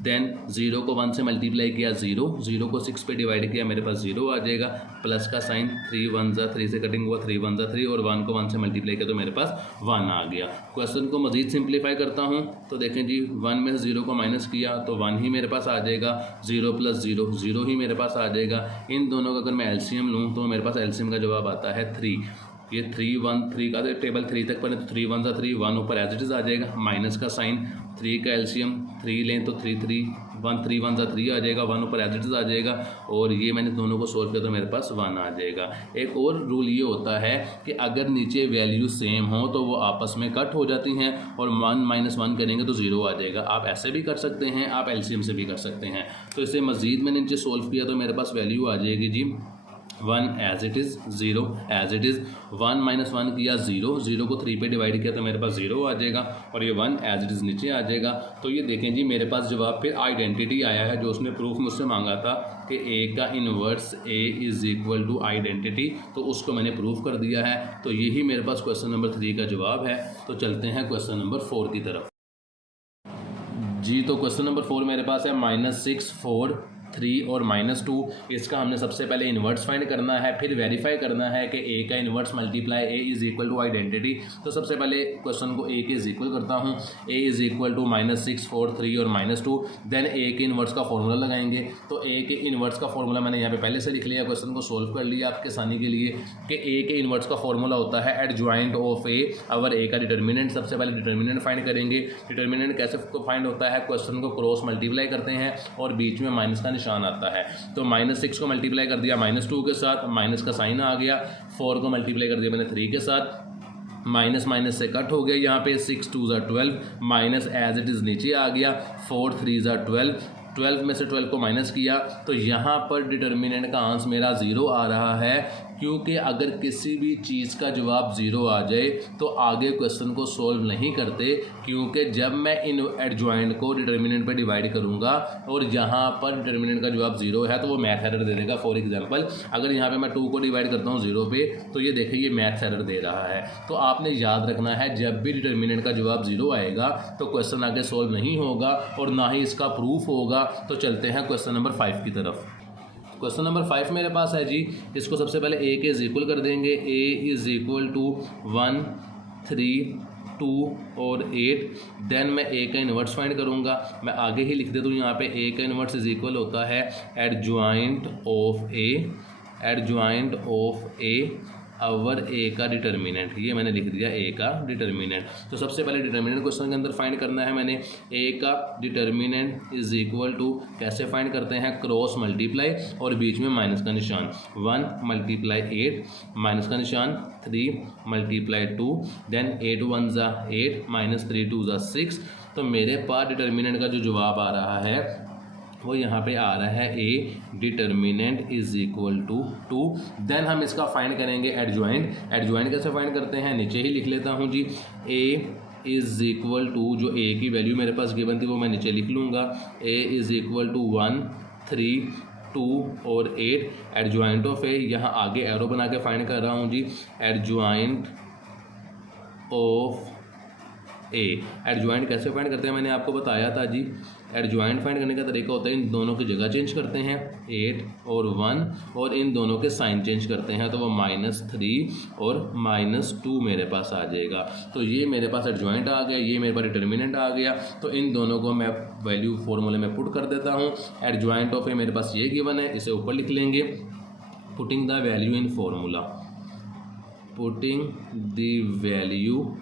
देन 0 को 1 से मल्टीप्लाई किया 0, 0 को 6 पे डिवाइड किया मेरे पास 0 आ जाएगा, प्लस का साइन 3 1 जा 3 से कटिंग हुआ 3 1 जा 3 और 1 को 1 से मल्टीप्लाई किया तो मेरे पास 1 आ गया। क्वेश्चन को मज़ीद सिंप्लीफाई करता हूँ तो देखें जी 1 में से 0 को माइनस किया तो 1 ही मेरे पास आ जाएगा, 0 प्लस 0 0 ही मेरे पास आ जाएगा। इन दोनों का अगर मैं एलसीएम लूँ तो मेरे पास एलसीएम का जवाब आता है 3। ये 3 1 3 का टेबल 3 तक पढ़े तो 3 1 जा 3, 1 ऊपर एज इट इज़ आ जाएगा, माइनस का साइन 3 का एलसीएम 3 लें तो 3 3 1 3 1 जा 3 आ जाएगा, 1 ऊपर एज इट इज़ आ जाएगा और ये मैंने दोनों को सोल्व किया तो मेरे पास 1 आ जाएगा। एक और रूल ये होता है कि अगर नीचे वैल्यू सेम हो तो वो आपस में कट हो जाती हैं और 1 - 1 करेंगे तो 0 आ जाएगा। आप ऐसे भी कर सकते हैं, आप एलसीएम से भी कर सकते हैं। तो इसे मज़ीद मैंने नीचे सोल्व किया तो मेरे पास वैल्यू आ जाएगी जी 1 as it is, 0 as it is, 1 - 1 किया 0, 0 को 3 पे डिवाइड किया तो मेरे पास 0 आ जाएगा और ये 1 एज इट इज़ नीचे आ जाएगा। तो ये देखें जी मेरे पास जवाब फिर आइडेंटिटी आया है जो उसने प्रूफ मुझसे मांगा था कि A का inverse A is equal to identity, तो उसको मैंने प्रूफ कर दिया है। तो यही मेरे पास क्वेश्चन नंबर 3 का जवाब है। तो चलते हैं क्वेश्चन नंबर 4 की तरफ जी। तो क्वेश्चन नंबर 4 मेरे पास है -6 4 3 और -2। इसका हमने सबसे पहले इन्वर्स फाइंड करना है, फिर वेरीफाई करना है कि A का inverse multiply A is equal to identity. तो सबसे पहले क्वेश्चन को A के इज़ इक्वल करता हूँ, A इज़ इक्वल टू -6 4 3 और -2। देन A के इन्वर्स का फॉर्मूला लगाएंगे। तो A के इन्वर्स का फॉर्मूला मैंने यहाँ पे पहले से लिख लिया, क्वेश्चन को सोल्व कर लिया आपके आसानी के लिए कि A के इन्वर्स का फॉर्मूला होता है adjoint of A our A का डिटर्मिनेंट। सबसे पहले डिटर्मिनेंट फाइंड करेंगे। डिटर्मिनेंट कैसे फाइंड होता है, क्वेश्चन को क्रॉस मल्टीप्लाई करते हैं और बीच में माइनस का निशान आता है। तो -6 को मल्टीप्लाई कर दिया -2 के साथ, माइनस का साइन आ गया। 4 को मल्टीप्लाई कर दिया मैंने 3 के साथ, माइनस माइनस से कट हो गया, यहाँ पे 6 2 ज़ा 12, माइनस एज इट इज़ नीचे आ गया, 4 3 ज़ा 12, 12 में से 12 को माइनस किया तो यहाँ पर डिटर्मिनेंट का आंसर मेरा 0 आ रहा है। क्योंकि अगर किसी भी चीज़ का जवाब 0 आ जाए तो आगे क्वेश्चन को सोल्व नहीं करते, क्योंकि जब मैं इन एडजॉइंट को डिटर्मिनेंट पे डिवाइड करूँगा और यहाँ पर डिटर्मिनेंट का जवाब 0 है तो वो मैथ एरर दे देगा। फॉर एग्जांपल अगर यहाँ पे मैं 2 को डिवाइड करता हूँ 0 पे तो ये देखिए ये मैथ एरर दे रहा है। तो आपने याद रखना है जब भी डिटर्मिनेंट का जवाब 0 आएगा तो क्वेश्चन आगे सोल्व नहीं होगा और ना ही इसका प्रूफ होगा। तो चलते हैं क्वेश्चन नंबर 5 की तरफ। क्वेश्चन नंबर 5 मेरे पास है जी। इसको सबसे पहले A के इज इक्वल कर देंगे। A इज़ इक्वल टू 1 3 2 और 8। देन मैं A का इन्वर्स फाइंड करूँगा। मैं आगे ही लिख देता हूँ यहाँ पे A का इन्वर्स इज इक्वल होता है adjoint of A, adjoint of A our A का डिटर्मिनेंट। ये मैंने लिख दिया A का डिटर्मिनेंट। तो सबसे पहले डिटर्मिनेंट क्वेश्चन के अंदर फाइंड करना है मैंने। A का डिटर्मिनेंट इज इक्वल टू कैसे फाइंड करते हैं, क्रॉस मल्टीप्लाई और बीच में माइनस का निशान। 1 × 8 माइनस का निशान 3 × 2, देन 8 1 ज़ा 8 -3 2 ज़ा 6। तो मेरे पास डिटर्मिनेंट का जो जवाब आ रहा है वो यहाँ पे आ रहा है A determinant is equal to 2। Then हम इसका फाइंड करेंगे एडजॉइंट। एडजॉइंट कैसे फाइंड करते हैं, नीचे ही लिख लेता हूँ जी। A इज इक्वल टू जो A की वैल्यू मेरे पास गिवन थी वो मैं नीचे लिख लूँगा। A इज इक्वल टू 1 3 2 और 8। एडजॉइंट ऑफ A यहाँ आगे एरो बना के फाइंड कर रहा हूँ जी। Adjoint of A। एडजॉइंट कैसे फाइंड करते हैं मैंने आपको बताया था जी। एडजॉइंट फाइंड करने का तरीका होता है इन दोनों की जगह चेंज करते हैं 8 और 1 और इन दोनों के साइन चेंज करते हैं तो वो -3 और -2 मेरे पास आ जाएगा। तो ये मेरे पास एडजॉइंट आ गया, ये मेरे पास डिटर्मिनेंट आ गया। तो इन दोनों को मैं वैल्यू फॉर्मूले में पुट कर देता हूँ। एडजॉइंट ऑफ ए मेरे पास ये गिवन है, इसे ऊपर लिख लेंगे। Putting the value in formula, putting the value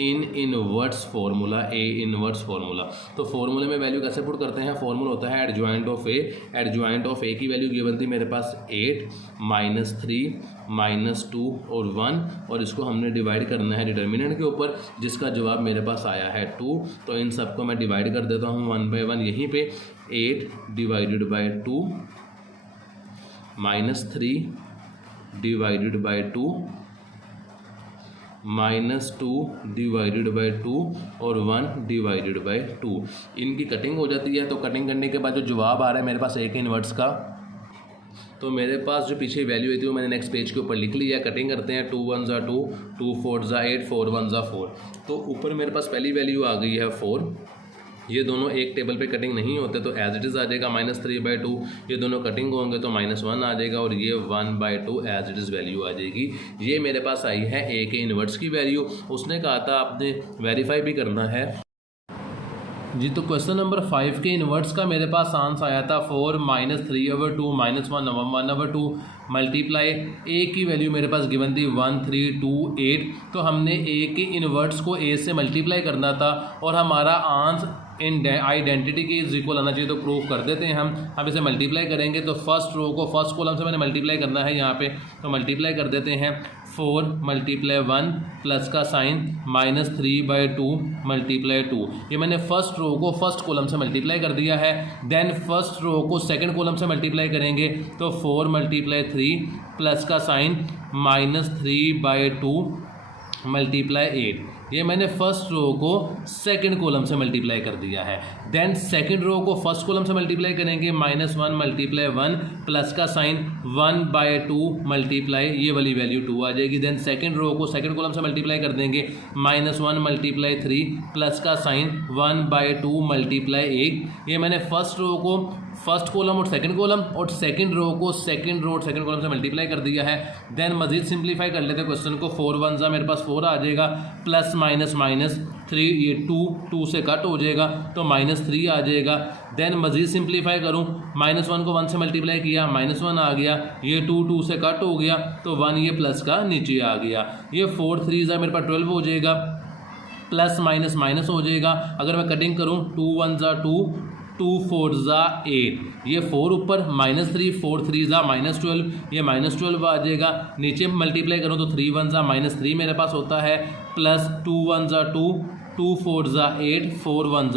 in inverse formula, A inverse formula. तो फार्मूले में वैल्यू कैसे पुट करते हैं, फार्मूला होता है adjoint of A। Adjoint of A की वैल्यू गिवन थी मेरे पास 8 -3 -2 और 1 और इसको हमने डिवाइड करना है डिटर्मिनेंट के ऊपर जिसका जवाब मेरे पास आया है 2। तो इन सबको मैं डिवाइड कर देता हूँ 1 बाय 1 यहीं पे। 8 divided by 2 -3 divided by 2 -2 divided by 2 और 1 डिवाइडेड बाय 2। इनकी कटिंग हो जाती है। तो कटिंग करने के बाद जो जवाब आ रहा है मेरे पास A के इन्वर्स का, तो मेरे पास जो पीछे वैल्यू आई थी वो मैंने नेक्स्ट पेज के ऊपर लिख लिया। कटिंग करते हैं 2 1 ज़ा 2 2 4 ज़ा 8 4 1 ज़ा 4। तो ऊपर मेरे पास पहली वैल्यू आ गई है 4, ये दोनों एक टेबल पे कटिंग नहीं होते तो एज इट इज़ आ जाएगा -3/2। ये दोनों कटिंग होंगे तो -1 आ जाएगा और ये 1/2 एज इट इज़ वैल्यू आ जाएगी। ये मेरे पास आई है ए के इन्वर्स की वैल्यू। उसने कहा था आपने वेरीफाई भी करना है जी। तो क्वेश्चन नंबर 5 के इन्वर्स का मेरे पास आंसर आया था 4 -3/2 -1/2 मल्टीप्लाई ए की वैल्यू मेरे पास गिवन थी 1328। तो हमने ए के इन्वर्स को ए से मल्टीप्लाई करना था और हमारा आंसर इन आइडेंटिटी के इज इक्वल आना चाहिए। तो प्रूफ कर देते हैं हम इसे मल्टीप्लाई करेंगे तो फर्स्ट रो को फर्स्ट कॉलम से मैंने मल्टीप्लाई करना है यहाँ पे, तो मल्टीप्लाई कर देते हैं। 4 × 1 प्लस का साइन -3/2 × 2। ये मैंने फर्स्ट रो को फर्स्ट कॉलम से मल्टीप्लाई कर दिया है। देन फर्स्ट रो को सेकंड कॉलम से मल्टीप्लाई करेंगे तो 4 × 3 प्लस का साइन -3/2 × 8। ये मैंने फर्स्ट रो को सेकंड कॉलम से मल्टीप्लाई कर दिया है। देन सेकंड रो को फर्स्ट कॉलम से मल्टीप्लाई करेंगे -1 × 1 प्लस का साइन 1/2 मल्टीप्लाई ये वाली वैल्यू 2 आ जाएगी। देन सेकंड रो को सेकंड कॉलम से मल्टीप्लाई कर देंगे -1 × 3 प्लस का साइन 1/2 मल्टीप्लाई 1। ये मैंने फर्स्ट रो को फर्स्ट कॉलम और सेकंड कॉलम और सेकंड रो को सेकंड रो और सेकंड कॉलम से मल्टीप्लाई कर दिया है। देन मजीद सिंप्लीफाई कर लेते हैं क्वेश्चन को। 4 1 मेरे पास 4 आ जाएगा, प्लस -3 ये 2 से कट हो जाएगा तो -3 आ जाएगा। देन मजीद सिंप्लीफाई करूँ, -1 को 1 से मल्टीप्लाई किया -1 आ गया, ये 2 से कट हो गया तो 1 ये प्लस का नीचे आ गया। ये 4 3 मेरे पास 12 हो जाएगा, प्लस माइनस हो जाएगा। अगर मैं कटिंग करूँ 2 1 2 2 4 8, ये 4 ऊपर -3 4 3 -12, ये -12 आ जाएगा। नीचे मल्टीप्लाई करूँ तो 3 1 -3 मेरे पास होता है, प्लस 2 1 2 2 4 8 4 1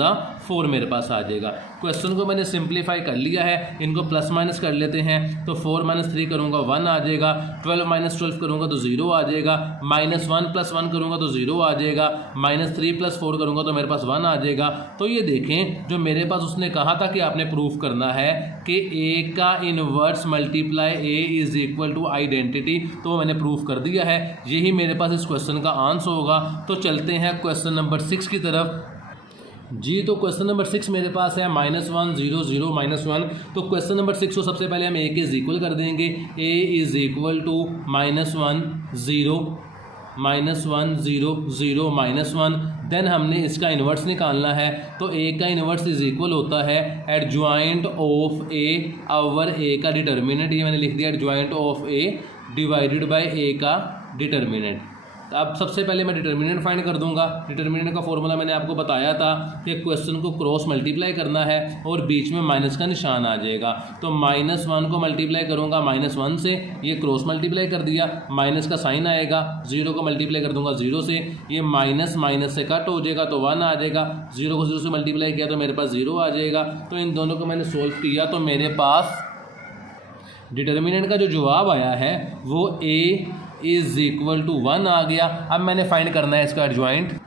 4 मेरे पास आ जाएगा। क्वेश्चन को मैंने सिंप्लीफाई कर लिया है, इनको प्लस माइनस कर लेते हैं। तो 4 - 3 करूँगा 1 आ जाएगा, 12 - 12 करूँगा तो 0 आ जाएगा, -1 + 1 करूँगा तो 0 आ जाएगा, -3 + 4 करूँगा तो मेरे पास 1 आ जाएगा। तो ये देखें जो मेरे पास उसने कहा था कि आपने प्रूफ करना है कि ए का inverse multiply A is equal to identity, तो मैंने प्रूफ कर दिया है। यही मेरे पास इस क्वेश्चन का आंसर होगा। तो चलते हैं क्वेश्चन नंबर 6 की तरफ जी। तो क्वेश्चन नंबर 6 मेरे पास है -1 0 0 -1। तो क्वेश्चन नंबर 6 को सबसे पहले हम ए के इज इक्वल कर देंगे। ए इज इक्वल टू -1 0 -1 0 0 -1। देन हमने इसका इन्वर्स निकालना है, तो ए का इन्वर्स इज इक्वल होता है adjoint of A over A का डिटर्मिनेंट। ये मैंने लिख दिया adjoint of A divided by A का डिटर्मिनेंट। अब सबसे पहले मैं डिटर्मिनेंट फाइंड कर दूंगा। डिटर्मिनेंट का फॉर्मूला मैंने आपको बताया था कि क्वेश्चन को क्रॉस मल्टीप्लाई करना है और बीच में माइनस का निशान आ जाएगा। तो -1 को मल्टीप्लाई करूंगा -1 से, ये क्रॉस मल्टीप्लाई कर दिया, माइनस का साइन आएगा। 0 को मल्टीप्लाई कर दूंगा 0 से, ये माइनस से कट हो जाएगा तो 1 आ जाएगा। 0 को 0 से मल्टीप्लाई किया तो मेरे पास 0 आ जाएगा। तो इन दोनों को मैंने सोल्व किया तो मेरे पास डिटर्मिनेंट का जो जवाब आया है वो ए इज इक्वल टू 1 आ गया। अब मैंने फाइंड करना है इसका एडजॉइंट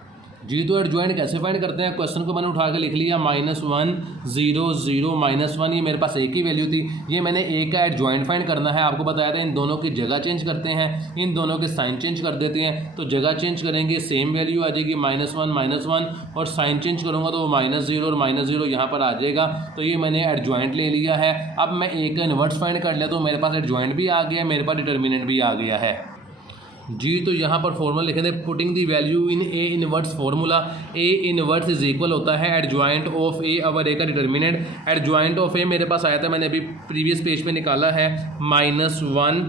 जी। तो एडजॉइंट कैसे फाइंड करते हैं, क्वेश्चन को मैंने उठा के लिख लिया -1 0 0 -1, ये मेरे पास ए की वैल्यू थी। ये मैंने ए का एडजॉइंट फाइंड करना है। आपको बताया था इन दोनों की जगह चेंज करते हैं, इन दोनों के साइन चेंज कर देते हैं। तो जगह चेंज करेंगे सेम वैल्यू आ जाएगी -1 -1, और साइन चेंज करूँगा तो -0 और -0 यहाँ पर आ जाएगा। तो ये मैंने एडजॉइंट ले लिया है। अब मैं ए का इन्वर्स फाइंड कर लिया तो मेरे पास एडजॉइंट भी आ गया, मेरे पास डिटर्मिनेंट भी आ गया है जी। तो यहाँ पर फॉर्मूला लिखे थे putting the value in A inverse formula. A inverse is equal होता है adjoint of A over A का डिटर्मिनेंट। एडजॉइंट ऑफ ए मेरे पास आया था, मैंने अभी प्रीवियस पेज पे निकाला है -1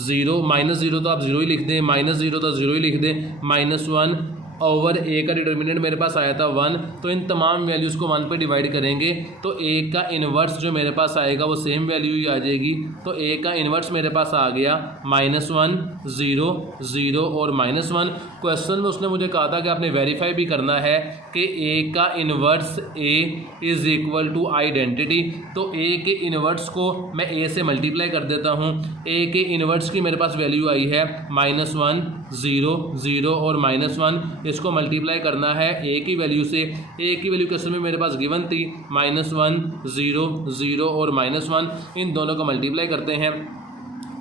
0 -0 तो आप 0 ही लिख दें, -0 तो 0 ही लिख दें, -1 ओवर ए का डिटर्मिनेंट मेरे पास आया था 1। तो इन तमाम वैल्यूज़ को 1 पे डिवाइड करेंगे तो ए का इन्वर्स जो मेरे पास आएगा वो सेम वैल्यू ही आ जाएगी। तो ए का इन्वर्स मेरे पास आ गया -1 0 0 और -1। क्वेश्चन में उसने मुझे कहा था कि आपने वेरीफाई भी करना है कि ए का inverse A is equal to identity. तो ए के इन्वर्स को मैं ए से मल्टीप्लाई कर देता हूँ। ए के इन्वर्स की मेरे पास वैल्यू आई है -1 0 0 और -1। इसको मल्टीप्लाई करना है ए की वैल्यू से। ए की वैल्यू क्वेश्चन में मेरे पास गिवन थी -1 0 0 और -1। इन दोनों को मल्टीप्लाई करते हैं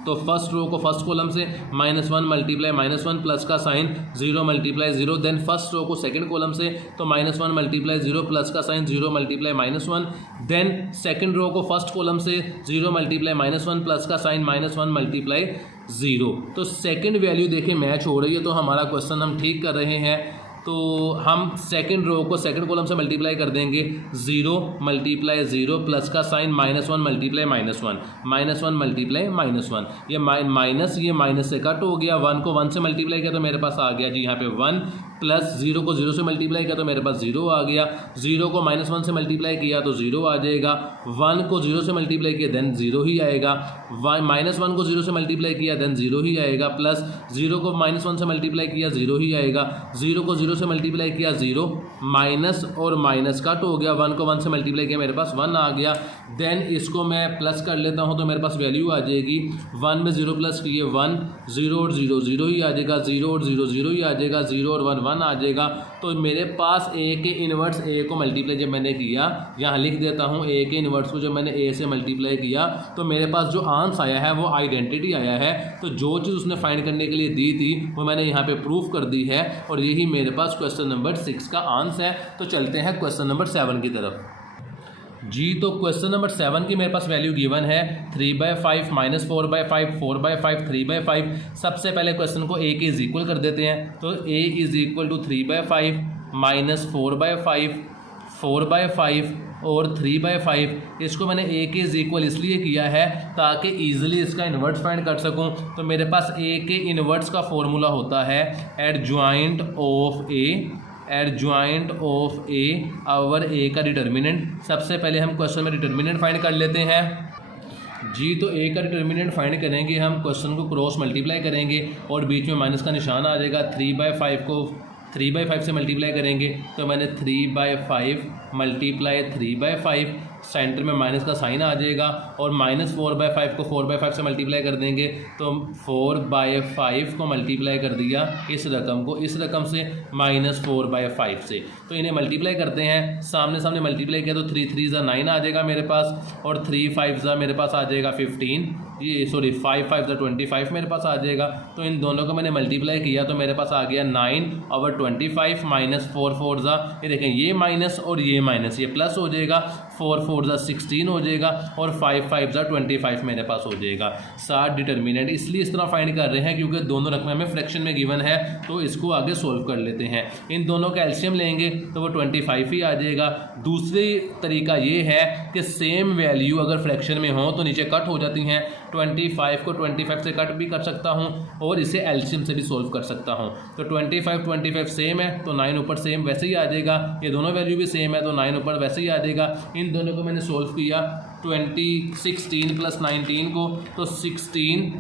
तो फर्स्ट रो को फर्स्ट कॉलम से -1 मल्टीप्लाई -1 प्लस का sign 0 multiply 0, then first row को सेकंड कॉलम से तो -1 मल्टीप्लाई 0 प्लस का sign 0 multiply -1, then second row को फर्स्ट कॉलम से 0 मल्टीप्लाई -1 प्लस का साइन -1 मल्टीप्लाई 0। तो सेकंड वैल्यू देखिए मैच हो रही है, तो हमारा क्वेश्चन हम ठीक कर रहे हैं। तो हम सेकंड रो को सेकंड कॉलम से मल्टीप्लाई कर देंगे, 0 मल्टीप्लाई 0 प्लस का साइन -1 मल्टीप्लाई -1 मल्टीप्लाई -1, ये माइनस ये माइनस से कट हो गया, 1 को 1 से मल्टीप्लाई किया तो मेरे पास आ गया जी यहाँ पे 1, प्लस 0 को 0 से मल्टीप्लाई किया तो मेरे पास 0 आ गया, 0 को -1 से मल्टीप्लाई किया तो 0 आ जाएगा, 1 को 0 से मल्टीप्लाई किया देन 0 ही आएगा, -1 को 0 से मल्टीप्लाई किया देन 0 ही आएगा, प्लस 0 को -1 से मल्टीप्लाई किया 0 ही आएगा, 0 को 0 से मल्टीप्लाई किया 0, माइनस और माइनस कट हो गया, 1 को 1 से मल्टीप्लाई किया मेरे पास 1 आ गया, देन इसको मैं प्लस कर लेता हूँ तो मेरे पास वैल्यू आ जाएगी, 1 में 0 प्लस किए 1, 0 और 0 0 ही आ जाएगा, 0 और 0 0 ही आ जाएगा, 0 और 1 1 आ जाएगा। तो मेरे पास a के इन्वर्स a को मल्टीप्लाई जब मैंने किया, यहाँ लिख देता हूँ a के इन्वर्स को जब मैंने a से मल्टीप्लाई किया तो मेरे पास जो आंसर आया है वो आइडेंटिटी आया है। तो जो चीज़ उसने फाइंड करने के लिए दी थी वो मैंने यहाँ पे प्रूफ कर दी है, और यही मेरे पास क्वेश्चन नंबर 6 का आंसर है। तो चलते हैं क्वेश्चन नंबर 7 की तरफ जी। तो क्वेश्चन नंबर 7 की मेरे पास वैल्यू गिवन है 3/5 -4/5 4/5 3/5। सबसे पहले क्वेश्चन को a के इज इक्वल कर देते हैं, तो a इज इक्वल टू 3/5 -4/5 4/5 और 3/5। इसको मैंने a के इज इक्वल इसलिए किया है ताकि ईजिली इसका इन्वर्स फाइंड कर सकूं। तो मेरे पास a के इन्वर्स का फॉर्मूला होता है adjoint of a over a का डिटर्मिनेंट। सबसे पहले हम क्वेश्चन में डिटर्मिनेंट फाइंड कर लेते हैं जी। तो a का डिटर्मिनेंट फाइंड करेंगे हम, क्वेश्चन को क्रॉस मल्टीप्लाई करेंगे और बीच में माइनस का निशान आ जाएगा। 3/5 को 3/5 से मल्टीप्लाई करेंगे तो मैंने 3/5 मल्टीप्लाई 3/5, सेंटर में माइनस का साइन आ जाएगा, और -4/5 को 4/5 से मल्टीप्लाई कर देंगे तो 4/5 को मल्टीप्लाई कर दिया इस रकम को इस रकम से -4/5 से। तो इन्हें मल्टीप्लाई करते हैं, सामने सामने मल्टीप्लाई किया तो 3 3 9 आ जाएगा मेरे पास, और 3 5 मेरे पास आ जाएगा 15, ये सॉरी 5 5 25 मेरे पास आ जाएगा। तो इन दोनों को मैंने मल्टीप्लाई किया तो मेरे पास आ गया 9/25 -4 4 ये देखें, ये माइनस और ये माइनस, ये प्लस हो जाएगा, 4 4 16 हो जाएगा, और 5 5 25 मेरे पास हो जाएगा। 60 डिटर्मिनेंट इसलिए इस तरह फाइंड कर रहे हैं क्योंकि दोनों रकम हमें फ्रैक्शन में गिवन है, तो इसको आगे सोल्व कर लेते हैं। इन दोनों का एलसीएम लेंगे तो वो 25 ही आ जाएगा। दूसरी तरीका ये है कि सेम वैल्यू अगर फ्रैक्शन में हो तो नीचे कट हो जाती हैं, 25 को 25 से कट भी कर सकता हूं और इसे एलसीएम से भी सोल्व कर सकता हूं। तो 25 सेम है तो 9 ऊपर सेम वैसे ही आ जाएगा, ये दोनों वैल्यू भी सेम है तो 9 ऊपर वैसे ही आ जाएगा। इन दोनों को मैंने सोल्व किया 16 प्लस 19 को, तो 16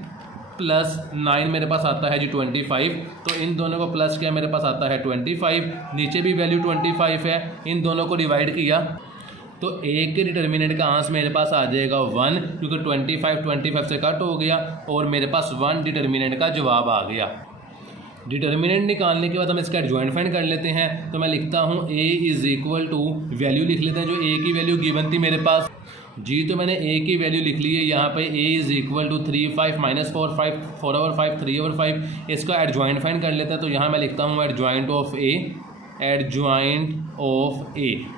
प्लस 9 मेरे पास आता है जी 25, तो इन दोनों को प्लस किया मेरे पास आता है 25, नीचे भी वैल्यू 25 है, इन दोनों को डिवाइड किया तो a के डिटर्मिनेंट का आंसर मेरे पास आ जाएगा 1, क्योंकि 25 से कट हो गया और मेरे पास 1 डिटर्मिनेंट का जवाब आ गया। डिटर्मिनेंट निकालने के बाद हम इसका एडजॉइंट फाइंड कर लेते हैं, तो मैं लिखता हूँ a is equal to, value लिख लेते हैं जो a की वैल्यू गिवन थी मेरे पास जी। तो मैंने a की वैल्यू लिख ली है यहाँ पे, a इज इक्वल टू 3 5 -4 5 4/5 3/5। इसका एडजॉइंट फाइंड कर लेते हैं, तो यहाँ मैं लिखता हूँ एडजॉइंट ऑफ a।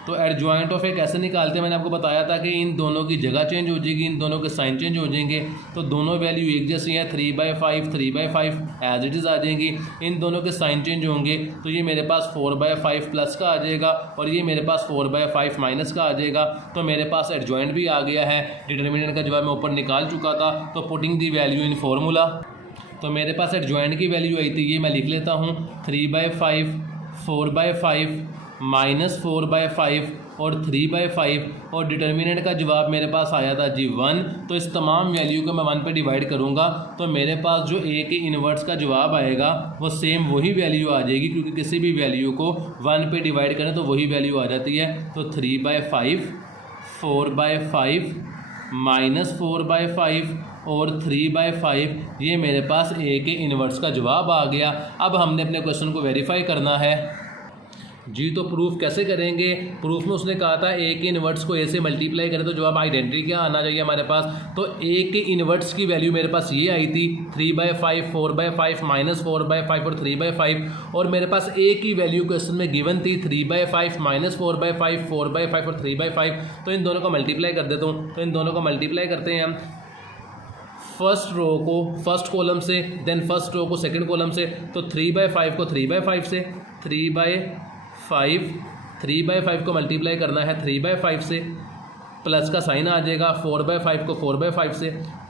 तो एडजॉइंट ऑफ ए कैसे निकालते हैं, मैंने आपको बताया था कि इन दोनों की जगह चेंज हो जाएगी, इन दोनों के साइन चेंज हो जाएंगे, तो दोनों वैल्यू एक जैसी हैं, 3/5 एज इट इज़ आ जाएंगी। इन दोनों के साइन चेंज होंगे तो ये मेरे पास 4/5 प्लस का आ जाएगा और ये मेरे पास 4/5 माइनस का आ जाएगा। तो मेरे पास एडजॉइंट भी आ गया है, डिटर्मिनेंट का जवाब मैं ऊपर निकाल चुका था। तो putting the value in formula, तो मेरे पास एडजॉइंट की वैल्यू आई थी, ये मैं लिख लेता हूँ 3/5 4/5 -4/5 और 3/5, और डिटर्मिनेंट का जवाब मेरे पास आया था जी 1। तो इस तमाम वैल्यू को मैं 1 पे डिवाइड करूँगा तो मेरे पास जो a के इन्वर्स का जवाब आएगा वो सेम वही वैल्यू आ जाएगी, क्योंकि किसी भी वैल्यू को 1 पे डिवाइड करें तो वही वैल्यू आ जाती है। तो 3/5 4/5 -4/5 और 3/5, ये मेरे पास a के इन्वर्स का जवाब आ गया। अब हमने अपने क्वेश्चन को वेरीफाई करना है। जी तो प्रूफ कैसे करेंगे? प्रूफ में उसने कहा था ए के इन्वर्ट्स को ए से मल्टीप्लाई करें तो जवाब आइडेंटिटी क्या आना चाहिए हमारे पास। तो ए के इन्वर्ट्स की वैल्यू मेरे पास ये आई थी 3/5, 4/5, -4/5 और 3/5, और मेरे पास ए की वैल्यू क्वेश्चन में गिवन थी 3/5, -4/5, 4/5 और 3/5। तो इन दोनों को मल्टीप्लाई कर देता हूँ। तो इन दोनों को मल्टीप्लाई करते हैं हम, फर्स्ट रो को फर्स्ट कॉलम से, देन फर्स्ट रो को सेकंड कॉलम से। तो 3/5 को 3/5 से, 3/5 को मल्टीप्लाई करना है 3/5 से, प्लस का साइन आ जाएगा। 4/5 को 4/5 से,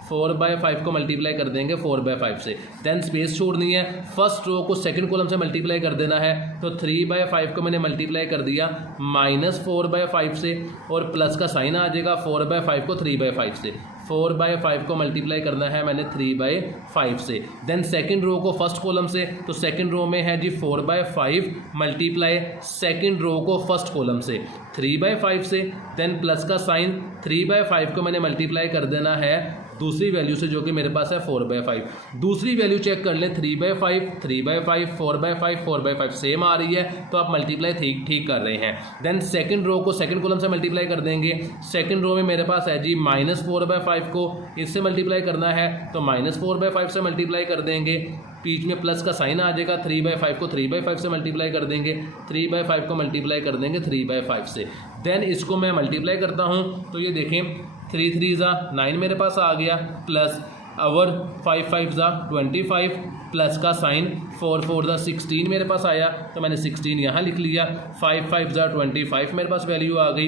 4/5 को मल्टीप्लाई कर देंगे 4/5 से। देन स्पेस छोड़नी है, फर्स्ट रो को सेकंड कॉलम से मल्टीप्लाई कर देना है। तो 3/5 को मैंने मल्टीप्लाई कर दिया -4/5 से, और प्लस का साइन आ जाएगा 4/5 को 3/5 से। 4/5 को मल्टीप्लाई करना है मैंने 3/5 से। देन सेकंड रो को फर्स्ट कॉलम से, तो सेकंड रो में है जी 4/5 मल्टीप्लाई सेकंड रो को फर्स्ट कॉलम से 3/5 से। देन प्लस का साइन, 3/5 को मैंने मल्टीप्लाई कर देना है दूसरी वैल्यू से जो कि मेरे पास है 4/5। दूसरी वैल्यू चेक कर लें, 3/5, 3/5, 4/5, 4/5 सेम आ रही है, तो आप मल्टीप्लाई ठीक कर रहे हैं। देन सेकंड रो को सेकंड कॉलम से मल्टीप्लाई कर देंगे। सेकंड रो में मेरे पास है जी -4/5 को इससे मल्टीप्लाई करना है, तो -4/5 से मल्टीप्लाई कर देंगे। बीच में प्लस का साइन आ जाएगा, 3/5 को 3/5 से मल्टीप्लाई कर देंगे, 3/5 को मल्टीप्लाई कर देंगे 3/5 से। देन इसको मैं मल्टीप्लाई करता हूँ, तो ये देखें 3 3 9 मेरे पास आ गया, प्लस अवर 5 5 25, प्लस का साइन 4 4 16 मेरे पास आया, तो मैंने 16 यहाँ लिख लिया। 5 5 25 मेरे पास वैल्यू आ गई।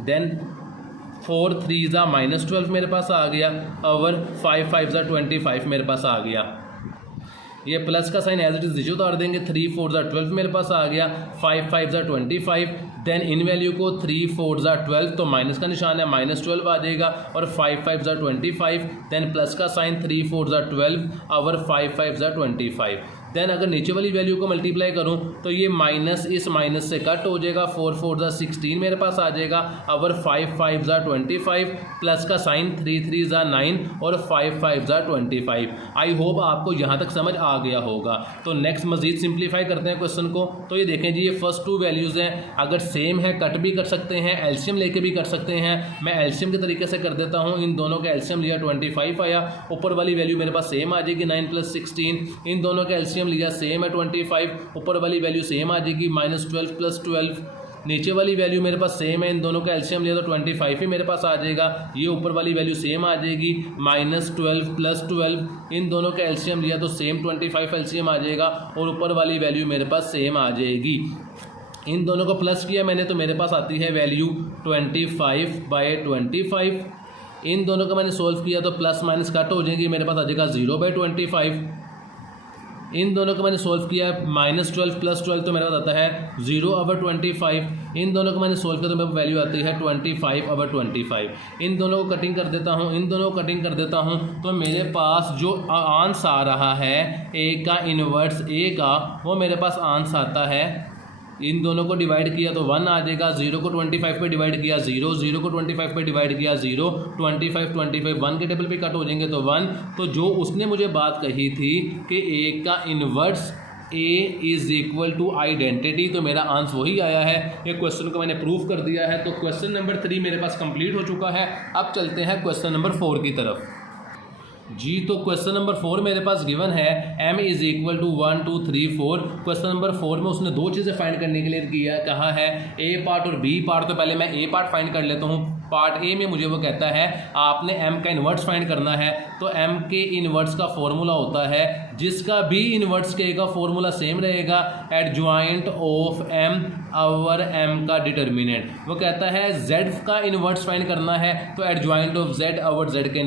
देन 4 3 -12 मेरे पास आ गया, अवर 5 5 25 मेरे पास आ गया। ये प्लस का साइन एज इट इज नीचे उतार देंगे, 3 4 12 मेरे पास आ गया, 5 5 25। देन इन वैल्यू को 3 4 12, तो माइनस का निशान है, -12 आ जाएगा, और 5 5 25। देन प्लस का साइन 3 4 12, और 5 5 25। देन अगर नीचे वाली वैल्यू को मल्टीप्लाई करूं तो ये माइनस इस माइनस से कट हो जाएगा, 4 4 16 मेरे पास आ जाएगा, और 5 5 25, प्लस का साइन 3 3 9, और 5 5 25। आई होप आपको यहाँ तक समझ आ गया होगा। तो नेक्स्ट मजीद सिंप्लीफाई करते हैं क्वेश्चन को। तो ये देखें जी, ये फर्स्ट टू वैल्यूज़ हैं, अगर सेम है कट भी कर सकते हैं, एलसीएम लेके भी कर सकते हैं। मैं एलसीएम के तरीके से कर देता हूँ। इन दोनों का एलसीएम लिया 25 आया, ऊपर वाली वैल्यू मेरे पास सेम आ जाएगी 9 + 16। इन दोनों का एलसीएम लिया सेम है 25, ऊपर वाली वैल्यू सेम आ जाएगी -12 + 12। नीचे वाली वैल्यू मेरे पास सेम है, इन दोनों का एलसीएम लिया तो 25 ही मेरे पास आ जाएगा। ये ऊपर वाली वैल्यू सेम आ जाएगी -12 + 12। इन दोनों का एलसीएम लिया तो सेम 25 एलसीएम आ जाएगा, और ऊपर वाली वैल्यू मेरे पास सेम आ जाएगी। इन दोनों को प्लस किया मैंने तो मेरे पास आती है वैल्यू 25/25। इन दोनों का मैंने सोल्व किया तो प्लस माइनस कट हो जाएगी, मेरे पास आ जाएगा 0/25। इन दोनों को मैंने सोल्व किया -12 + 12, तो मेरे पास आता है 0/25। इन दोनों को मैंने सोल्व किया तो मेरे वैल्यू आती है 25/25। इन दोनों को कटिंग कर देता हूँ, इन दोनों को कटिंग कर देता हूँ, तो मेरे पास जो आंसर आ रहा है ए का इन्वर्स ए का, वो मेरे पास आंसर आता है, इन दोनों को डिवाइड किया तो 1 आ जाएगा, 0 को 25 पे डिवाइड किया 0, 0 को 25 पे डिवाइड किया 0, 25 25 1 के टेबल पे कट हो जाएंगे तो 1। तो जो उसने मुझे बात कही थी कि ए का inverse A is equal to identity, तो मेरा आंसर वही आया है। ये क्वेश्चन को मैंने प्रूव कर दिया है। तो क्वेश्चन नंबर 3 मेरे पास कंप्लीट हो चुका है। अब चलते हैं क्वेश्चन नंबर 4 की तरफ। जी तो क्वेश्चन नंबर 4 मेरे पास गिवन है m is equal to 1 2 3 4। Question number 4 में उसने दो चीज़ें फाइंड करने के लिए कहा है, ए पार्ट और बी पार्ट। तो पहले मैं ए पार्ट फाइंड कर लेता हूँ। पार्ट ए में मुझे वो कहता है आपने m का इन्वर्स फाइंड करना है। तो m के इन्वर्स का फॉर्मूला होता है, जिसका भी इन्वर्स का फॉर्मूला सेम रहेगा, एडजॉइंट ऑफ m और m का डिटर्मिनेंट। वो कहता है z का इन्वर्स फाइंड करना है, तो एडजॉइंट ऑफ z और z का